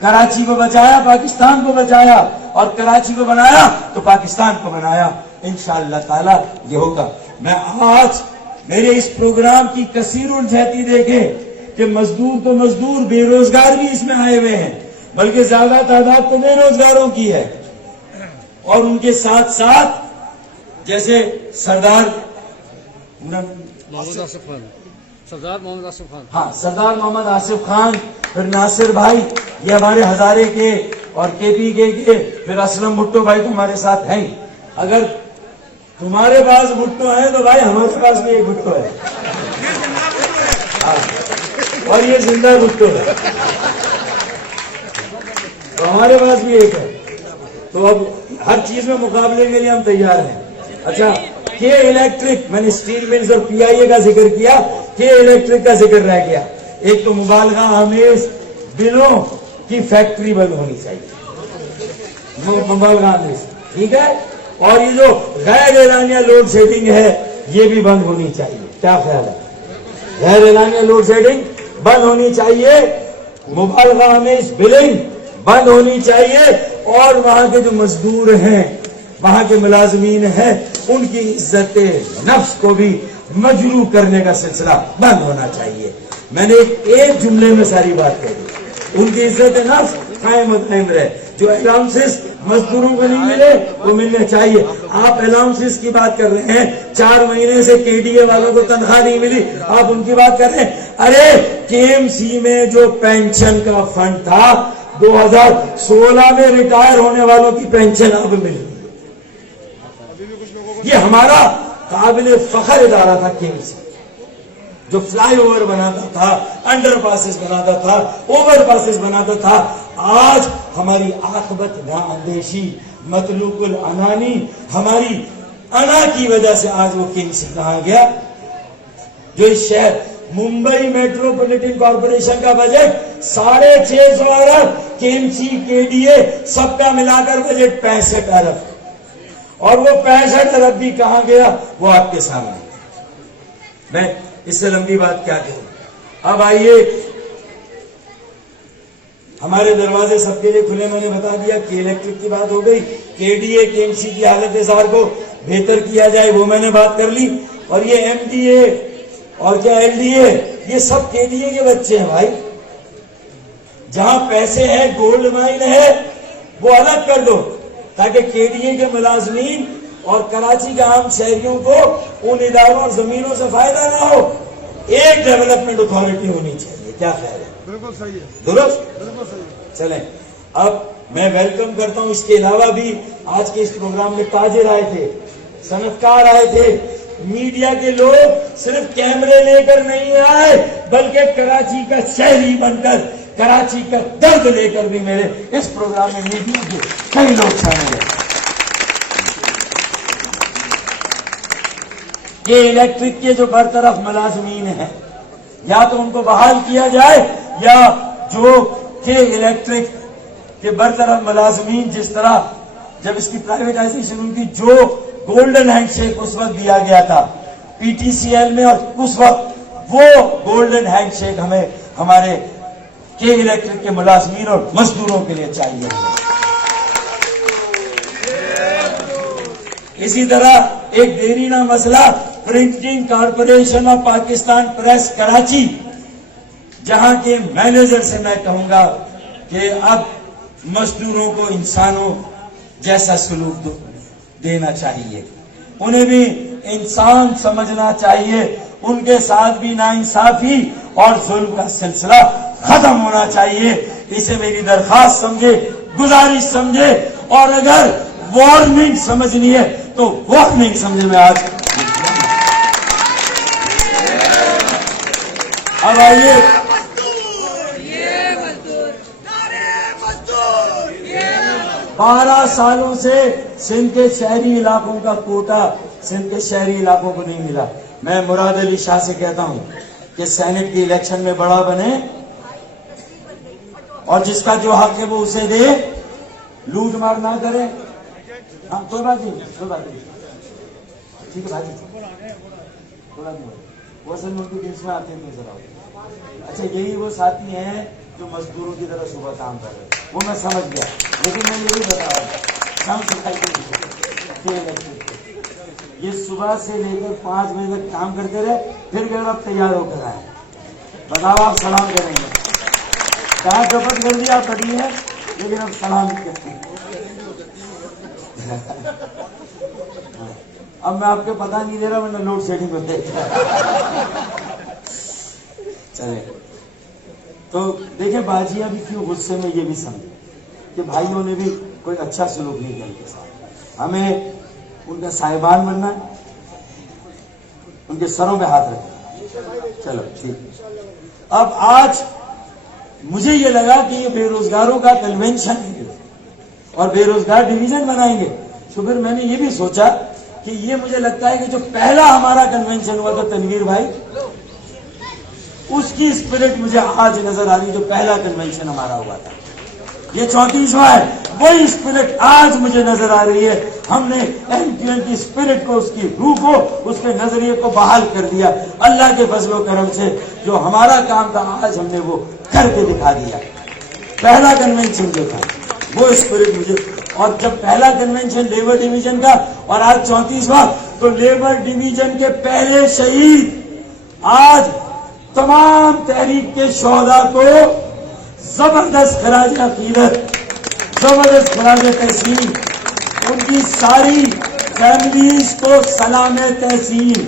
کراچی کو بچایا پاکستان کو بچایا، اور کراچی کو بنایا تو پاکستان کو بنایا۔ انشاءاللہ تعالی یہ ہوگا۔ میں آج میرے اس پروگرام کی کثیر الجہتی دیکھیں کہ مزدور تو مزدور، بے روزگار بھی اس میں آئے ہوئے ہیں، بلکہ زیادہ تعداد تو بے روزگاروں کی ہے۔ اور ان کے ساتھ ساتھ جیسے سردار محمد آصف خان، سردار محمد آصف خان، ہاں سردار محمد آصف خان، پھر ناصر بھائی، یہ ہمارے ہزارے کے اور KP کے، پھر اسلم بھٹو بھائی تو ہمارے ساتھ ہیں۔ اگر تمہارے پاس بھٹو ہیں تو بھائی ہمارے پاس بھی ایک بھٹو ہے، اور یہ زندہ بھٹو ہے، تو ہمارے پاس بھی ایک ہے۔ تو اب ہر چیز میں مقابلے کے لیے ہم تیار ہیں۔ اچھا، کے الیکٹرک، میں نے اسٹیل ملز اور PIA کا ذکر کیا، کے الیکٹرک کا ذکر رہ گیا۔ ایک تو مبالغہ آمیز بلوں کی فیکٹری بند ہونی چاہیے، مبالغہ آمیز، ٹھیک ہے۔ اور یہ جو غیر اعلانیہ لوڈ شیڈنگ ہے یہ بھی بند ہونی چاہیے۔ کیا خیال ہے؟ غیر اعلانیہ لوڈ شیڈنگ بند ہونی چاہیے۔ مبالغہ آمیز بلنگ بند ہونی چاہیے، اور وہاں کے جو مزدور ہیں، وہاں کے ملازمین ہیں، ان کی عزت نفس کو بھی مجروح کرنے کا سلسلہ بند ہونا چاہیے۔ میں نے ایک جملے میں ساری بات کہہ دی، ان کی عزت نفس قائم و قائم رہے۔ جو الاؤنسز مزدوروں کو نہیں ملے وہ ملنے چاہیے۔ آپ الاؤنسز کی بات کر رہے ہیں، 4 مہینے سے کے ڈی اے والوں کو تنخواہ نہیں ملی، آپ ان کی بات کر رہے ہیں۔ ارے کے ایم سی میں جو پینشن کا فنڈ تھا، 2016 میں ریٹائر ہونے والوں کی پینشن اب ملی۔ یہ ہمارا قابل فخر ادارہ تھا کے ایم سی، جو فلائی اوور بناتا تھا، انڈر پاسز بناتا تھا، اوور پاسز بناتا تھا۔ آج ہماری عاقبت نااندیشی، مطلوب العنانی، ہماری انا کی وجہ سے آج وہ کے ایم سی کہاں گیا؟ جو اس شہر ممبئی میٹروپولیٹن کارپوریشن کا بجٹ 650 ارب، کے ایم سی کے ڈی اے سب کا ملا کر بجٹ 65 ارب، اور وہ 65 ارب بھی کہاں گیا وہ آپ کے سامنے۔ میں اس سے لمبی بات کیا کروں، اب آئیے، ہمارے دروازے سب کے لیے کھلے، میں نے بتا دیا کہ الیکٹرک کی بات ہو گئی، کے ڈی اے کے ایم سی کی حالت زار کو بہتر کیا جائے وہ میں نے بات کر لی، اور یہ ایم ڈی اے اور کیا ایل ڈی اے، یہ سب کے ڈی اے کے بچے ہیں بھائی۔ جہاں پیسے ہیں، گولڈ مائن ہے، وہ الگ کر دو تاکہ کے ڈی اے کے ملازمین اور کراچی کے عام شہریوں کو ان اداروں اور زمینوں سے فائدہ نہ ہو۔ ایک ڈیولپمنٹ اتھارٹی ہونی چاہیے، کیا خیال ہے؟ بالکل صحیح ہے، درست؟ بالکل صحیح ہے۔ چلیں، اب میں ویلکم کرتا ہوں، اس کے علاوہ بھی آج کے اس پروگرام میں تاجر آئے تھے، صنعتکار آئے تھے، میڈیا کے لوگ صرف کیمرے لے کر نہیں آئے بلکہ کراچی کا شہری بن کر، کراچی کا درد لے کر بھی میرے اس پروگرام میں میڈیا کے کئی لوگ شامل ہیں۔ یہ الیکٹرک کے جو برطرف ملازمین ہیں، یا تو ان کو بحال کیا جائے، یا جو کہ الیکٹرک کے برطرف ملازمین، جس طرح جب اس کی پرائیویٹائزیشن ان کی جو گولڈن ہینڈ شیک اس وقت دیا گیا تھا پی ٹی سی ایل میں، اور اس وقت وہ گولڈن ہینڈ شیک ہمیں ہمارے کے الیکٹرک کے ملازمین اور مزدوروں کے لیے چاہیے۔ اسی طرح ایک دیرینہ مسئلہ، printing corporation of Pakistan press Karachi, جہاں کے مینیجر سے میں کہوں گا کہ اب مزدوروں کو انسانوں جیسا سلوک دینا چاہیے، انہیں بھی انسان سمجھنا چاہیے، ان کے ساتھ بھی ناانصافی اور ظلم کا سلسلہ ختم ہونا چاہیے۔ اسے میری درخواست سمجھے، گزارش سمجھے، اور اگر وارننگ سمجھنی ہے تو وارننگ سمجھے۔ میں آج اب آئیے، 12 سالوں سے سندھ کے شہری علاقوں کا کوٹا سندھ کے شہری علاقوں کو نہیں ملا۔ میں مراد علی شاہ سے کہتا ہوں کہ سینٹ کی الیکشن میں بڑا بنے، اور جس کا جو حق ہے وہ اسے دے، لوٹ مار نہ کرے۔ ہاں، کوئی بات نہیں، کوئی بات نہیں، ٹھیک ہے بھائی، کوئی بات نہیں۔ وہ اصل میں ان کے بیچ میں آتے ہیں نظر آؤ۔ اچھا، یہی وہ ساتھی ہیں جو مزدوروں کی طرح صبح کام کر رہے ہیں، وہ میں سمجھ گیا، لیکن میں یہی بتا رہا ہوں، شام سکھائی یہ صبح سے لے کر 5 بجے تک کام کرتے رہے، پھر گھر اب تیار ہو کر آئے، بتاؤ آپ سلام کریں گے؟ کہاں ڈپٹ کر دیا پڑی ہے، لیکن اب سلام کرتے ہیں۔ اب میں آپ کو پتہ نہیں دے رہا، ورنہ لوڈ شیڈنگ ہوتے۔ چلے تو دیکھیں، باجیاں بھی کیوں غصے میں، یہ بھی سمجھے کہ بھائیوں نے بھی کوئی اچھا سلوک نہیں کیا ان کے ساتھ۔ ہمیں ان کا صاحبان بننا ہے، ان کے سروں پہ ہاتھ رکھنا۔ چلو ٹھیک۔ اب آج مجھے یہ لگا کہ یہ بے روزگاروں کا کنونشن ہے اور بے روزگار ڈویژن بنائیں گے، تو پھر میں نے یہ بھی سوچا کہ یہ مجھے لگتا ہے کہ جو پہلا ہمارا کنونشن ہوا تھا تنویر بھائی، اس کی اسپرٹ مجھے آج نظر آ رہی، جو پہلا کنونشن ہمارا ہوا تھا، یہ 34واں ہے، وہی اسپرٹ آج مجھے نظر آ رہی ہے۔ ہم نے ایم کیو ایم کی اسپرٹ کو، اس کی روح کو، اس کے نظریے کو بحال کر دیا۔ اللہ کے فضل و کرم سے جو ہمارا کام تھا آج ہم نے وہ کر کے دکھا دیا. پہلا کنونشن جو تھا وہ اسپرٹ مجھے، اور جب پہلا کنونشن لیبر ڈویژن کا اور آج 34واں، تو لیبر ڈویژن کے پہلے شہید آج تمام تحریک کے شہداء کو زبردست خراج عقیدت، زبردست خراج تحسین، ان کی ساری فیملیز کو سلام تحسین.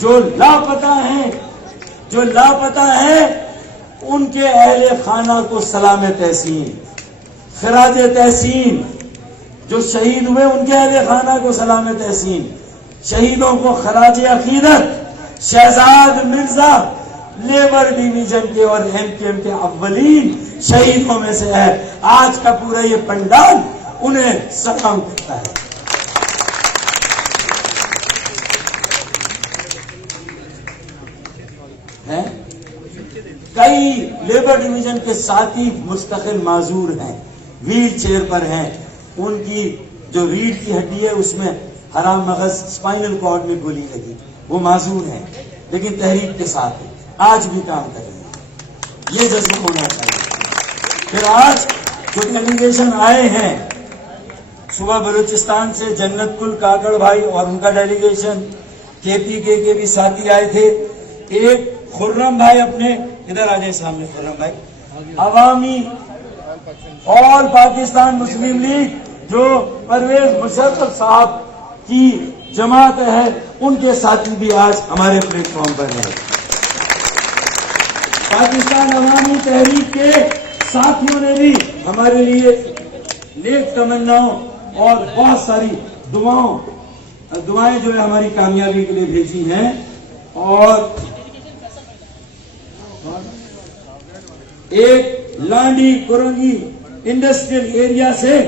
جو لاپتہ ہیں ان کے اہل خانہ کو سلام تحسین، خراج تحسین. جو شہید ہوئے ان کے اہل خانہ کو سلام تحسین. شہیدوں کو خراج عقیدت. شہزاد مرزا لیبر ڈویژن کے اور MPM کے اولین شہیدوں میں سے ہے. آج کا پورا یہ پنڈال انہیں سلام کرتا ہے. کئی لیبر ڈویژن کے ساتھی مستقل معذور ہیں، ویل چیئر پر ہیں. ان کی جو ریڑھ کی ہڈی ہے اس میں حرام مغز اسپائنل کارڈ میں گولی لگی، وہ معذور ہیں لیکن تحریک کے ساتھ ہیں، آج بھی کام کر رہے ہیں. یہ جذبہ ہونا چاہیے. پھر آج جو ڈیلیگیشن آئے ہیں صبح بلوچستان سے، جنت گل کاکڑ بھائی اور ان کا ڈیلیگیشن، KPK کے بھی ساتھی آئے تھے. ایک خرم بھائی اپنے ادھر آ جائیں سامنے، خرم بھائی عوامی آل پاکستان مسلم لیگ جو پرویز مشرف صاحب کی جماعت ہے، ان کے ساتھی بھی آج ہمارے پلیٹ فارم پر ہیں. پاکستان عوامی تحریک کے ساتھیوں نے بھی ہمارے لیے نیک تمناؤں اور بہت ساری دعائیں جو ہے ہماری کامیابی کے لیے بھیجی ہیں. اور ایک لانڈی کرنگی انڈسٹریل ایریا سے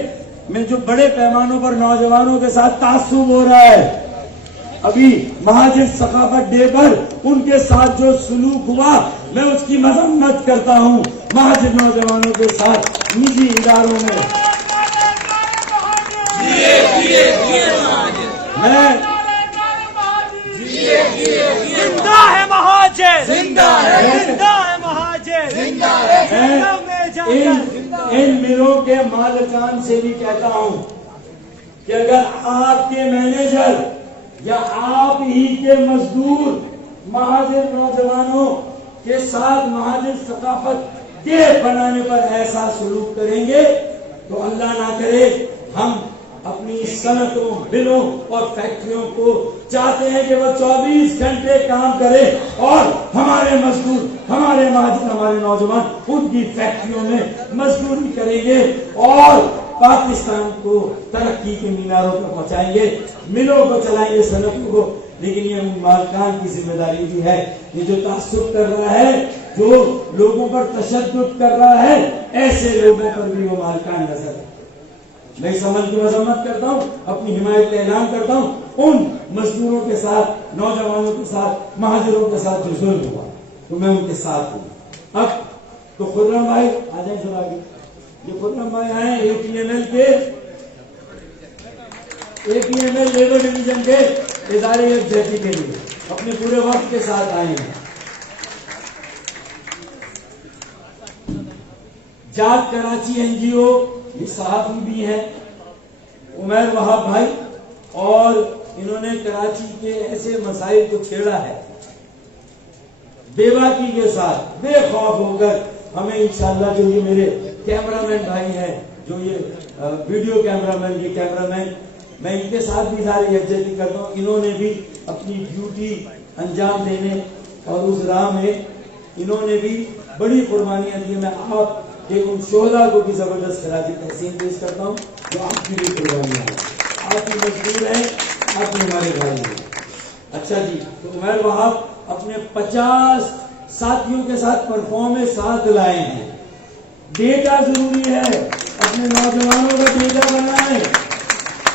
میں جو بڑے پیمانوں پر نوجوانوں کے ساتھ تعصب ہو رہا ہے، ابھی مہاجر ثقافت ڈے پر ان کے ساتھ جو سلوک ہوا، میں اس کی مذمت کرتا ہوں. مہاجر نوجوانوں کے ساتھ نجی اداروں میں ان ملوں کے مالکان سے بھی کہتا ہوں کہ اگر آپ کے مینیجر یا آپ ہی کے مزدور مہاجر نوجوانوں کے ساتھ مہاجر ثقافت ڈے بنانے پر ایسا سلوک کریں گے تو اللہ نہ کرے ہم اپنی صنعتوں، ملوں اور فیکٹریوں کو چاہتے ہیں کہ وہ 24 گھنٹے کام کرے اور ہمارے مزدور، ہمارے مہاجر، ہمارے نوجوان ان کی فیکٹریوں میں مزدوری کریں گے اور پاکستان کو ترقی کے میناروں پر پہنچائیں گے، ملوں کو چلائیں گے، صنعتوں کو. لیکن یہ مالکان کی ذمہ داری بھی ہے. یہ جو تعصب کر رہا ہے، جو لوگوں پر تشدد کر رہا ہے، ایسے لوگوں پر بھی وہ مالکان نظر ہے. میں اس عمل کی مذمت کرتا ہوں، اپنی حمایت کا اعلان کرتا ہوں ان مزدوروں کے ساتھ، نوجوانوں کے ساتھ، مہاجروں کے ساتھ جو ظلم ہوا تو میں ان کے ساتھ ہوں. اب تو خرم بھائی آ جائیں سر آگے. یہ خرم بھائی آئے APML لیبر ڈویژن کے ادارے یکجہتی کے لیے اپنے پورے وقت کے ساتھ آئے ہیں. جات کراچی NGO یہ صحافی بھی ہیں عمیر وہاب بھائی، اور انہوں نے کراچی کے ایسے مسائل کو چھیڑا ہے بے باکی کے ساتھ، بے خوف ہو کر. ہمیں انشاءاللہ جو یہ میرے کیمرامین بھائی ہیں، جو یہ ویڈیو کیمرامین، یہ کیمرامین، میں ان کے ساتھ بھی ادارے یکجہتی کرتا ہوں. انہوں نے بھی اپنی ڈیوٹی انجام دینے اور اس راہ میں انہوں نے بھی بڑی قربانیاں دی. میں آپ کہ ان شہداء کو بھی زبردست خراج تحسین پیش کرتا ہوں جو آپ کی بھی قربانیاں ہیں، آپ کی مزدور ہیں، آپ ہمارے بھائی ہیں. اچھا جی، تو عمیر وہاب اپنے 50 ساتھیوں کے ساتھ پرفارمنس ساتھ لائے ہیں. ڈیٹا ضروری ہے، اپنے نوجوانوں کا ڈیٹا بنائیں،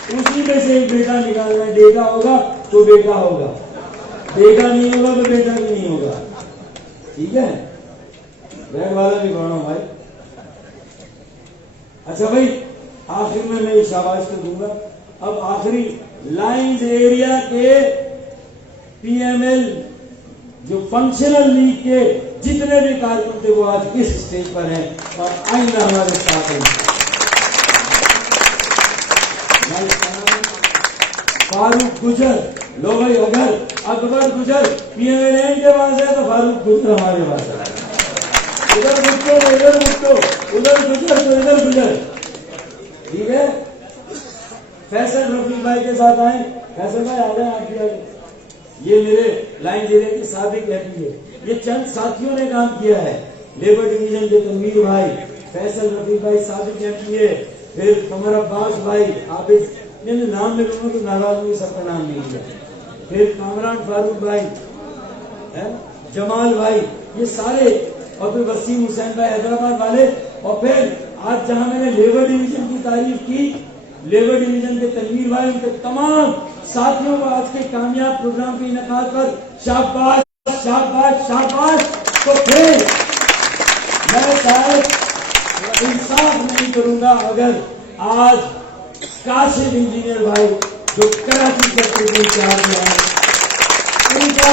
اسی میں سے ایک بیٹا نکالنا ہے. ڈیٹا ہوگا تو بیٹا ہوگا، بیٹا نہیں ہوگا تو بیٹا بھی نہیں ہوگا. ٹھیک ہے، بیگ والا بھی بڑھنا بھائی. اچھا بھائی، آخر میں یہ شاباش کو دوں گا. اب آخری لائنز ایریا کے PML جو فنکشنل لیگ کے جتنے بھی کارکن تھے وہ آج اس اسٹیج پر ہیں اور آئندہ ہمارے ساتھ ہیں. فاروق گجر، لو بھائی اگر اکبر گجر پی ایم ایل این کے پاس ہے تو فاروق گجر ہمارے پاس ہے. ادھر مٹو ادھر مٹو، ادھر گجر تو ادھر گجر. ٹھیک ہے. فیصل رفیق بھائی کے ساتھ آئیں. فیصل بھائی آ جائیں آپ بھی آگے. یہ میرے لائن ایریا کے سابق ایم پی ہے. یہ چند ساتھیوں نے کام کیا ہے. لیبر ڈویژن کے تنویر بھائی، فیصل رفیق بھائی سابق ایم پی ہے، پھر قمر عباس بھائی، عابد نام میں لوگوں کو ناراض ہوئی، سب کا نام نہیں لیا، پھر کامران فاروق بھائی، جمال بھائی، یہ سارے، اور پھر وسیم حسین بھائی حیدرآباد والے. اور پھر آج جہاں میں نے لیبر ڈویژن کی تعریف کی، لیبر ڈویژن کے تنویر بھائی، ان کے تمام ساتھیوں کو آج کے کامیاب پروگرام کے انعقاد پر شاباش شاباش شاباش. تو پھر میں شاید انصاف نہیں کروں گا اگر آج کاشف انجینئر بھائی جو کراچی چیپٹر کے انچارج ہیں، ان کا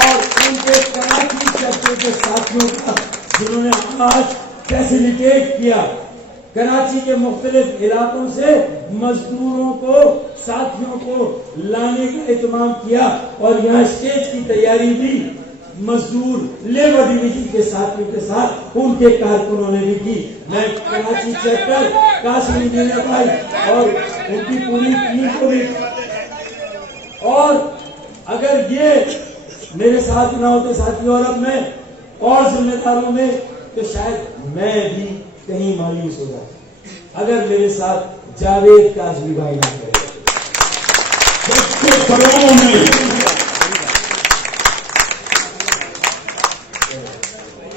اور ان کے کراچی چیپٹر کے ساتھیوں کا، جنہوں نے آج فیسیلیٹیٹ کیا کراچی کے مختلف علاقوں سے مزدوروں کو، ساتھیوں کو لانے کا اہتمام کیا، اور یہاں اسٹیج کی تیاری بھی مزدور لیبر ڈویژن کے ساتھیوں کے ساتھ ان کے کارکنوں نے بھی کی. میں کراچی چیپٹر، کاشف انجینئر بھائی اور ان کی پوری ٹیم کو بھی، اور اگر یہ میرے ساتھ نہ ہوتے ساتھیوں اور اب میں اور ذمہ داروں میں، تو شاید میں بھی کہیں مایوس ہو جاتا اگر میرے ساتھ جاوید کاظمی بھائی نہ کرے.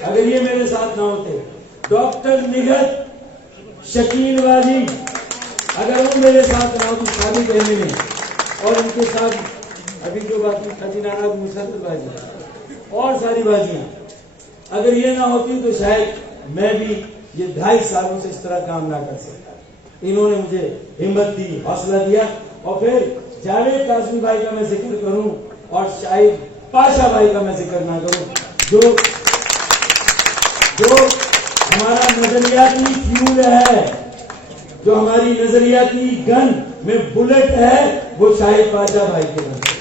اگر یہ میرے ساتھ نہ ہوتے، ڈاکٹر نگہت، شکیل والی، اگر وہ میرے ساتھ نہ ہوتی، شادی کہنے میں، اور ان کے ساتھ ابھی جو باقی خزینہ مسرت بازی اور ساری بازیاں، اگر یہ نہ ہوتی تو شاید میں بھی یہ 2.5 سالوں سے اس طرح کام نہ کر سکتا. انہوں نے مجھے ہمت دی، حوصلہ دیا. اور پھر جاوید کاظمی بھائی کا میں ذکر کروں اور شاہد پاشا بھائی کا میں ذکر نہ کروں، جو ہمارا نظریاتی فیول ہے، جو ہماری نظریاتی گن میں بلٹ ہے، وہ شاہد پاشا بھائی کے بنتے.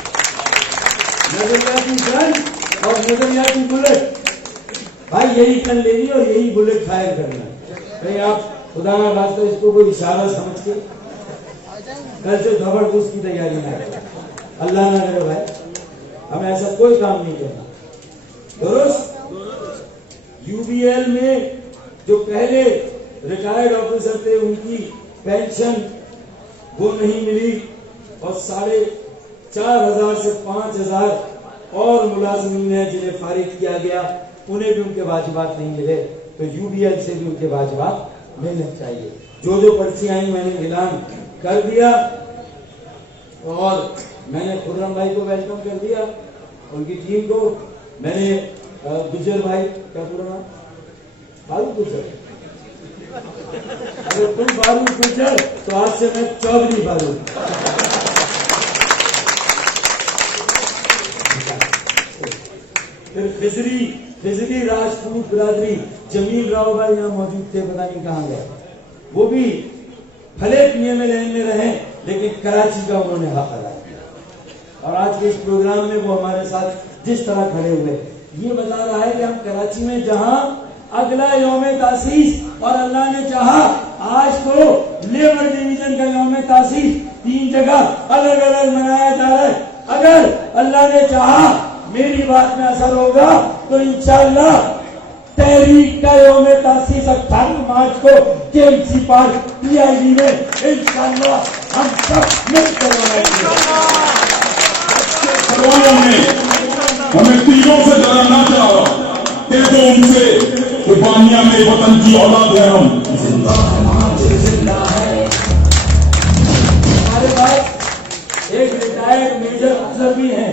نظریاتی گن اور نظریاتی بلٹ، بھائی یہی گن لینی اور یہی بلٹ فائر کرنا. کہیں آپ خدا نہ خواستہ اس کو کوئی اشارہ سمجھ کے کل سے دھبڑ پوش کی تیاری نہ کریں. اللہ نہ کرے بھائی، ہمیں ایسا کوئی کام نہیں کرنا. درست. یو بی ایل میں جو پہلے ریٹائرڈ آفیسر تھے، ان کی پینشن وہ نہیں ملی، اور 4,500 سے 5,000 اور ملازمین ہیں جنہیں فارغ کیا گیا، انہیں بھی ان کے واجبات نہیں ملے. تو یو بی ایل سے بھی ان کے واجبات ملنے چاہیے. جو پرچی آئی میں نے اعلان کر دیا، اور میں نے خرم بھائی کو ویلکم کر دیا، ان کی ٹیم کو. میں نے گجر بھائی کا پورا نام فاروق گجر، اگر تم فاروق گجر تو آج سے میں چودھری فاروق. پھر خضری راجپوت برادری، جمیل راؤ بھائی یہاں موجود تھے، پتہ نہیں کہاں گئے. وہ بھی بھلے پی ایم ایل این میں رہے لیکن کراچی کا انہوں نے حق ادا کیا. اور آج کے اس پروگرام میں وہ ہمارے ساتھ جس طرح کھڑے ہوئے، یہ بتا رہا ہے کہ ہم کراچی میں جہاں اگلا یوم تاسیس، اور اللہ نے چاہا آج تو لیبر ڈویژن کا یوم تاسیس 3 جگہ الگ الگ منایا جا رہا ہے. اگر اللہ نے چاہا میری بات میں اثر ہوگا تو انشاءاللہ تحریک کا یوم تاسیس 18 مارچ کو K M C park P I D میں انشاءاللہ ہم سب مل کر ہمیں تینوں سے ڈرانا چاہا کہ جو ان سے قربانیاں میں وطن کی اولاد ہے. ہم ہمارے پاس ایک ریٹائرڈ میجر افسر بھی ہیں،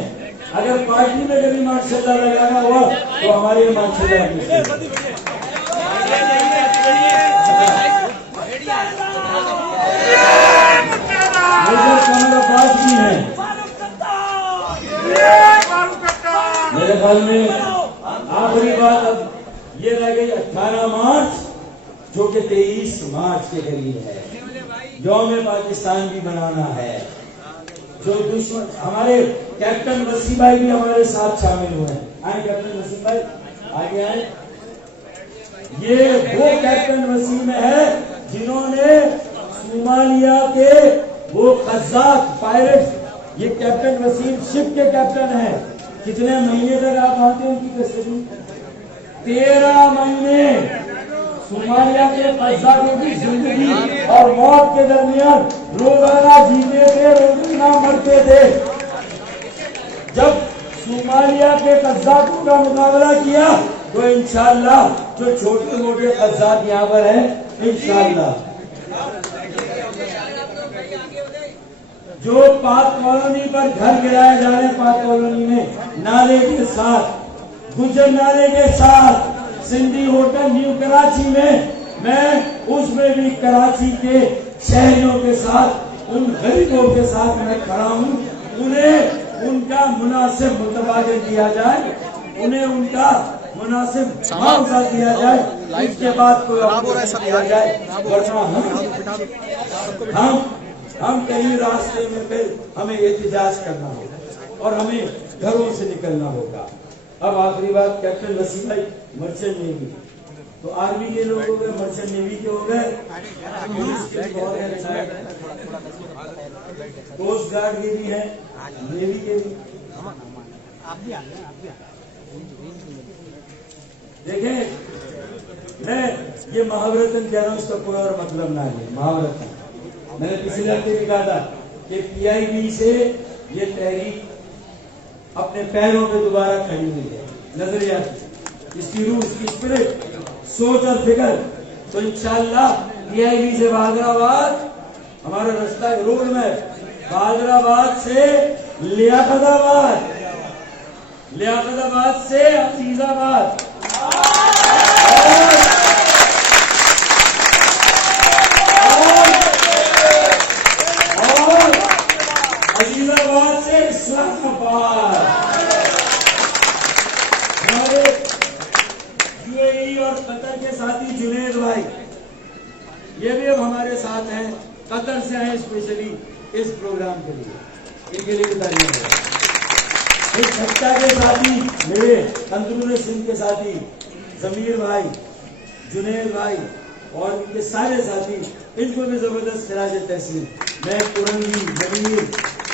اگر پارٹی میں کبھی ماشاء اللہ لگانا ہوا تو ہمارے ماشاء اللہ میجر کمل عباس بھی ہیں. میرے خیال میں آخری بات کہ 23 مارچ کے قریب ہے، یوم پاکستان بھی منانا ہے. جو دشمن ہمارے کیپٹن وسیم بھائی بھی ہمارے ساتھ شامل ہوئے ہیں. آئے کیپٹن وسیم بھائی آگے آئے. یہ وہ کیپٹن وسیم ہے جنہوں نے صومالیہ کے وہ قذاق پائرٹس، یہ کیپٹن وسیم شپ کے کیپٹن ہیں. کتنے مہینے تک آپ آتے ہیں ان کی کسٹڈی؟ 13 مہینے صومالیہ کے قذاقوں کی زندگی اور موت کے درمیان روزانہ جیتے تھے، روزانہ مرتے تھے. جب صومالیہ کے قذاقوں کا مقابلہ کیا تو انشاءاللہ جو چھوٹے موٹے قذاق یہاں پر ہیں، انشاءاللہ جو پاک کالونی پر گھر گرائے جا رہے ہیں، پاک کالونی میں نالے کے ساتھ، گجر نالے کے ساتھ، سندھی ہوٹل نیو کراچی میں اس میں بھی کراچی کے شہریوں کے ساتھ، ان غریبوں کے ساتھ میں کھڑا ہوں. انہیں ان کا مناسب متبادل دیا جائے، انہیں ان کا مناسب معاوضہ دیا جائے، اس کے بعد کوئی آپریشن کیا جائے. ورنہ ہم کہیں راستے میں پھر ہمیں احتجاج کرنا ہوگا اور ہمیں گھروں سے نکلنا ہوگا. اب آخری بات، کیپٹن وسیم بھائی مرچنٹ نیوی، تو آرمی کے لوگ ہو گئے، مرچنٹ نیوی کے ہو گئے، پولیس کے بھی ہیں، کوسٹ گارڈ کے بھی ہیں، نیوی کے بھی. دیکھیں میں یہ محاورتن کہہ رہا ہوں، اس کا کوئی اور مطلب نہ ہے. محاورتن میں نے پچھلے ہفتے بھی کہا تھا کہ PIB سے یہ تحریک اپنے پیروں پہ دوبارہ کھڑی ہوئی ہے. نظریات، اس کی روح، اس کی اسپرٹ، سوچ اور فکر. تو انشاءاللہ PIB سے بہادر آباد ہمارا رستہ ہے، روڈ میں بہادر آباد سے لیاقت آباد، لیاقت آباد سے عزیز آباد، اور عزیز آباد سے اسلام آباد. ہمارے UAE اور قطر کے ساتھی جنید بھائی یہ بھی اب ہمارے ساتھ ہیں، قطر سے ہیں اسپیشلی اس پروگرام کے لیے. ان کے لیے بتائیے ایک چھٹا کے ساتھی میرے اندرون سندھ کے ساتھی ضمیر بھائی، جنید بھائی اور ان کے سارے ساتھی، ان کو بھی زبردست خراج تحسین. میں کورنگی، نویر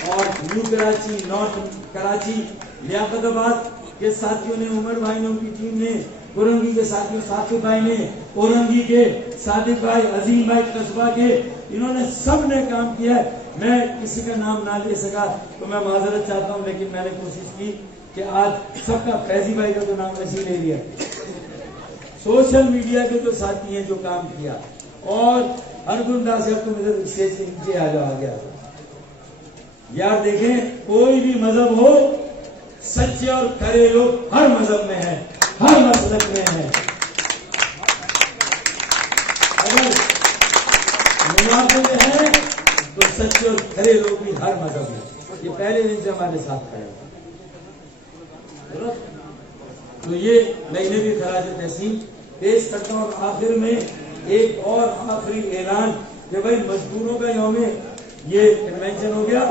اور نیو کراچی، نارتھ کراچی، لیاقت آباد کے ساتھیوں نے، عمر بھائی نے، ان کی ٹیم نے، کورنگی کے ساتھیوں ثاقب بھائی نے، کورنگی کے صادق بھائی، عظیم بھائی قصبہ کے، انہوں نے سب نے کام کیا ہے. میں کسی کا نام نہ لے سکا تو میں معذرت چاہتا ہوں، لیکن میں نے کوشش کی کہ آج سب کا، فیضی بھائی کا تو نام ایسے لے لیا، سوشل میڈیا کے جو ساتھی ہیں جو کام کیا. اور ارگن داس صاحب تم ادھر اسٹیج سے نیچے آ جاؤ، آ گیا یار. دیکھیں کوئی بھی مذہب ہو، سچے اور کھرے لوگ ہر مذہب میں ہیں، ہر مسلک میں ہیں. اگر منافع ہے تو سچے اور کھرے لوگ بھی ہر مذہب میں. یہ پہلے دن سے ہمارے ساتھ کھڑے ہیں. تو یہ میں انہیں بھی خراج تحسین پیش کرتا ہوں. اور آخر میں ایک اور آخری اعلان کہ بھائی مزدوروں کا یوم یہ کنونشن ہو گیا،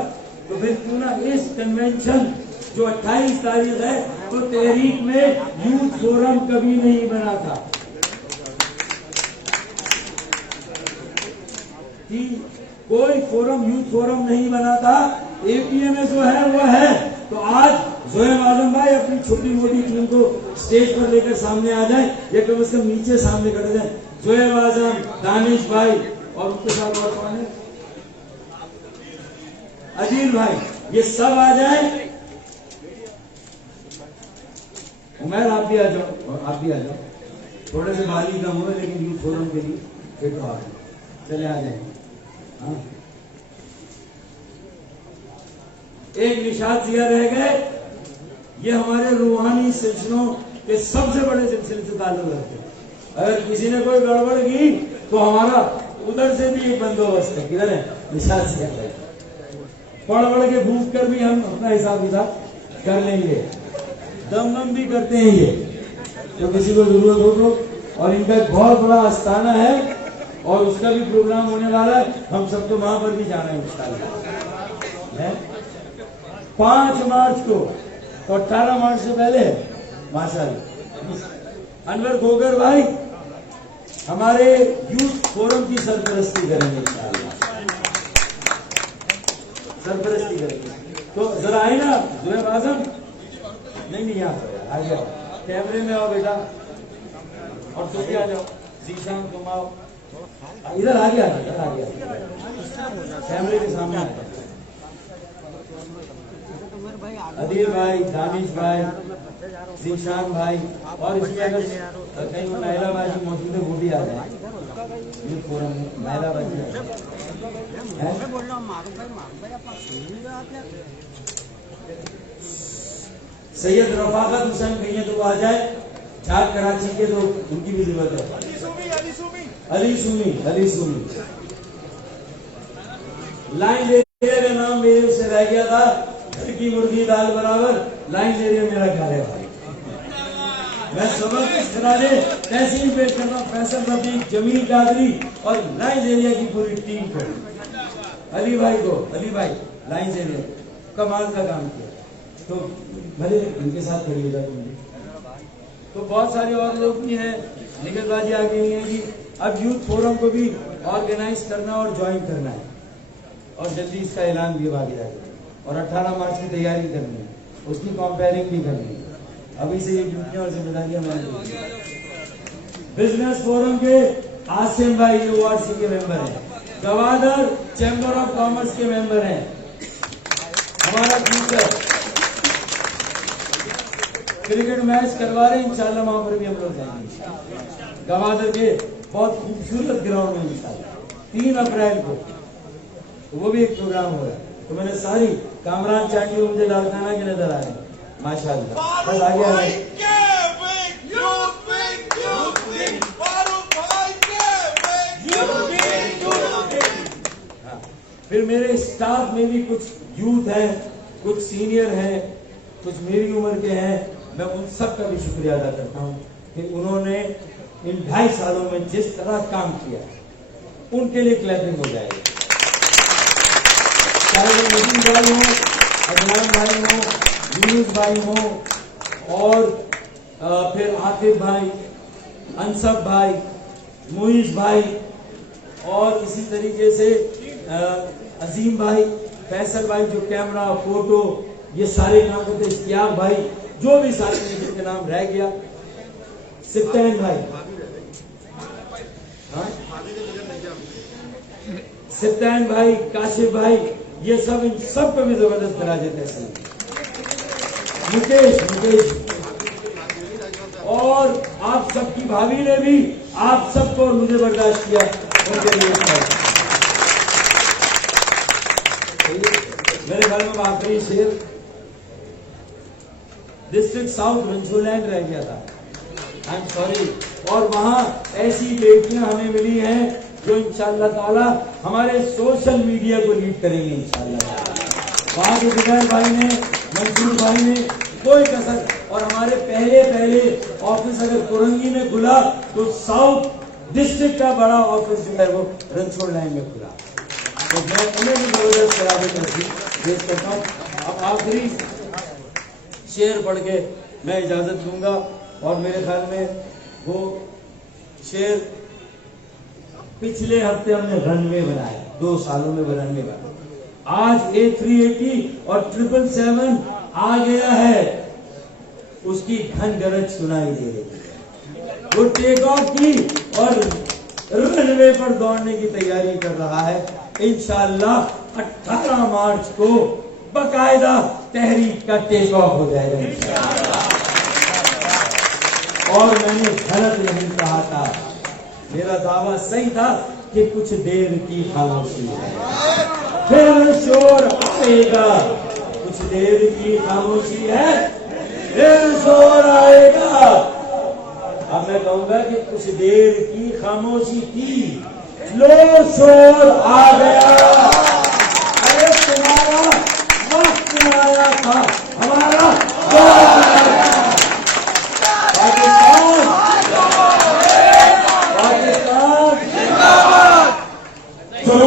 تو پھر کیوں نہ اس کنونشن جو 28 تاریخ ہے تو تحریک میں یوتھ فورم کبھی نہیں بنا تھا. کوئی فورم، یوتھ فورم نہیں بنا تھا. APM جو ہے وہ ہے. تو آج زہیب اعظم بھائی اپنی چھوٹی موٹی ٹیم کو اسٹیج پر لے کر سامنے آ جائیں، یا کم از کم نیچے سامنے کر جائیں. زہیب اعظم، دانش بھائی اور ان کے ساتھ اور کون ہے، عزیز بھائی، یہ سب آ جائیں. عمیر آپ بھی آ جاؤ، اور آپ بھی آ جاؤ. تھوڑے سے بھاری کم ہوئے لیکن یوتھ فورم کے لیے ایک آ جائیں. چلے آ جائیں. ہاں ایک نشاد ضیاء رہ گئے. یہ ہمارے روحانی سلسلوں کے سب سے بڑے سلسلے سے تعلق رکھتے ہیں. اگر کسی نے کوئی گڑبڑ کی تو ہمارا ادھر سے بھی ایک بندوبست ہے. کدھر ہے؟ نشاد ضیاء رہ گئے. پڑھ پڑھ کے بھوک کر بھی ہم اپنا حساب کتاب کر لیں گے. دم بھی کرتے ہیں یہ جو کسی کو ضرورت ہو تو. اور ان کا ایک بہت بڑا آستانہ ہے اور اس کا بھی پروگرام ہونے والا ہے، ہم سب کو وہاں پر بھی جانا ہے انشاءاللہ۔ 5 مارچ کو تو 18 مارچ سے پہلے ہے ماشاءاللہ۔ انور گوگر بھائی ہمارے یوتھ فورم کی سرپرستی کریں گے انشاءاللہ، سرپرستی کریں گے۔ تو ذرا آئے نا زہیب اعظم، نہیں یہاں پر آ جاؤ، کیمرے میں آؤ بیٹا، اور تم بھی آ جاؤ، ذیشان تم آؤ، ادھر آ گیا، ادھر آ گیا، کیمرے کے سامنے آ جاؤ۔ عدیل بھائی، دانش بھائی، ذیشان بھائی، اور اس میں اگر کہیں نائلہ بھائی کی موجود ہے وہ بھی آ جائیں، یہ فورم میں نائلہ بھائی بھی آ جائیں۔ سید رفاقت حسین کہیں تو وہ آ جائے، جھاگ کراچی کے تو ان کی بھی ضرورت ہے۔ علی سومی لائن ایریا کا نام میرے سے رہ گیا تھا، گھر کی مرغی دال برابر، لائن ایریا میرا گھر ہے بھائی۔ میں سبق سنا دے تحصیل پیش کرنا فیصل رفیق، جمیل قادری اور لائن ایریا کی پوری ٹیم کو، علی بھائی کو، علی بھائی لائن ایریا کمال کا کام کیا، تو بھلے ان کے ساتھ کھڑی ہو جائے تم بھی۔ تو بہت سارے اور لوگ بھی ہیں، نکل بازی آگے ہوئی ہیں جی۔ اب یوتھ فورم کو بھی آرگنائز کرنا اور جوائن کرنا ہے، اور جلدی اس کا اعلان بھی آگے جائے گا، اور 18 مارچ کی تیاری کرنی ہے، اس کی کمپیئرنگ بھی کرنی ہے، ابھی سے یہ ڈیوٹیاں اور ذمہ داریاں میں نے۔ بزنس فورم کے عاصم بھائی جو وارڈ سی کے ممبر ہیں، گوادر چیمبر آف کامرس کے ممبر ہیں، ہمارا فیوچر کرکٹ میچ کروا رہے ہیں انشاءاللہ، وہاں پر بھی ہم لوگ جائیں گے، گوادر کے بہت خوبصورت گراؤنڈ میں انشاءاللہ 3 اپریل کو، تو وہ بھی ایک پروگرام ہو رہا ہے۔ تو میں نے ساری کامران چانڈی مجھے لالکانہ کے نظر آئے ماشاءاللہ، بس آگے آ رہے۔ پھر میرے اسٹاف میں بھی کچھ یوتھ ہیں، کچھ سینئر ہیں، کچھ میری عمر کے ہیں، میں ان سب کا بھی شکریہ ادا کرتا ہوں کہ انہوں نے ان 2.5 سالوں میں جس طرح کام کیا، ان کے لیے کلیپنگ ہو جائے گی، چاہے وہ ندیم بھائی ہوں، عدنان بھائی ہوں، یونس بھائی ہوں، اور پھر عاطف بھائی، انصف بھائی، معیز بھائی، اور اسی طریقے سے عظیم بھائی، فیصل بھائی جو کیمرہ فوٹو یہ سارے کام کرتے، اشتیاق بھائی، جو بھی ساتھی ہیں جن کے نام رہ گیا، سپتین بھائی، سپتین بھائی، کاشف بھائی، یہ سب ان سب کو بھی زبردست کرا دیتے ہیں، مکیش، اور آپ سب کی بھابھی نے بھی آپ سب کو اور مجھے برداشت کیا، ان کے لیے میرے گھر میں آخری شیر ڈسٹرکٹ ساؤتھ رنچولینڈ رہ گیا تھا، آئی ایم سوری، اور وہاں ایسی بیٹیاں ہمیں ملی ہیں جو انشاءاللہ تعالی ہمارے سوشل میڈیا کو لیڈ کریں گے انشاءاللہ۔ وہاں کے زبیر بھائی نے، منصور بھائی نے کوئی کسر، اور ہمارے پہلے آفس اگر کرنگی میں کھلا تو ساؤتھ ڈسٹرکٹ کا بڑا آفس جو ہے وہ رنچولینڈ میں کھلا، تو میں انہیں بھی زبردست کرا پیش کرتا ہوں۔ اب آخری شعر پڑھ کے میں اجازت دوں گا، اور میرے خیال میں وہ شعر پچھلے ہفتے ہم نے رن وے بنایا، 2 سالوں میں رن وے بنا، آج A380 اور 777 آ گیا ہے، اس کی گھن گرج سنائی دے رہی ہے، وہ ٹیک آف کی اور رن وے پر دوڑنے کی تیاری کر رہا ہے۔ انشاءاللہ 18 مارچ کو باقاعدہ تحریک کا ٹیک آف ہو جائے گا انشاءاللہ، اور میں نے غلط نہیں کہا تھا، میرا دعویٰ صحیح تھا کہ کچھ دیر کی خاموشی ہے، پھر شور آئے گا، کچھ دیر کی خاموشی ہے، پھر شور آئے گا۔ اب میں کہوں گا کہ کچھ دیر کی خاموشی تھی، لو شور آ گیا، ارے تمہارا وقت آیا تھا، ہمارا پاکستان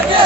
Yeah.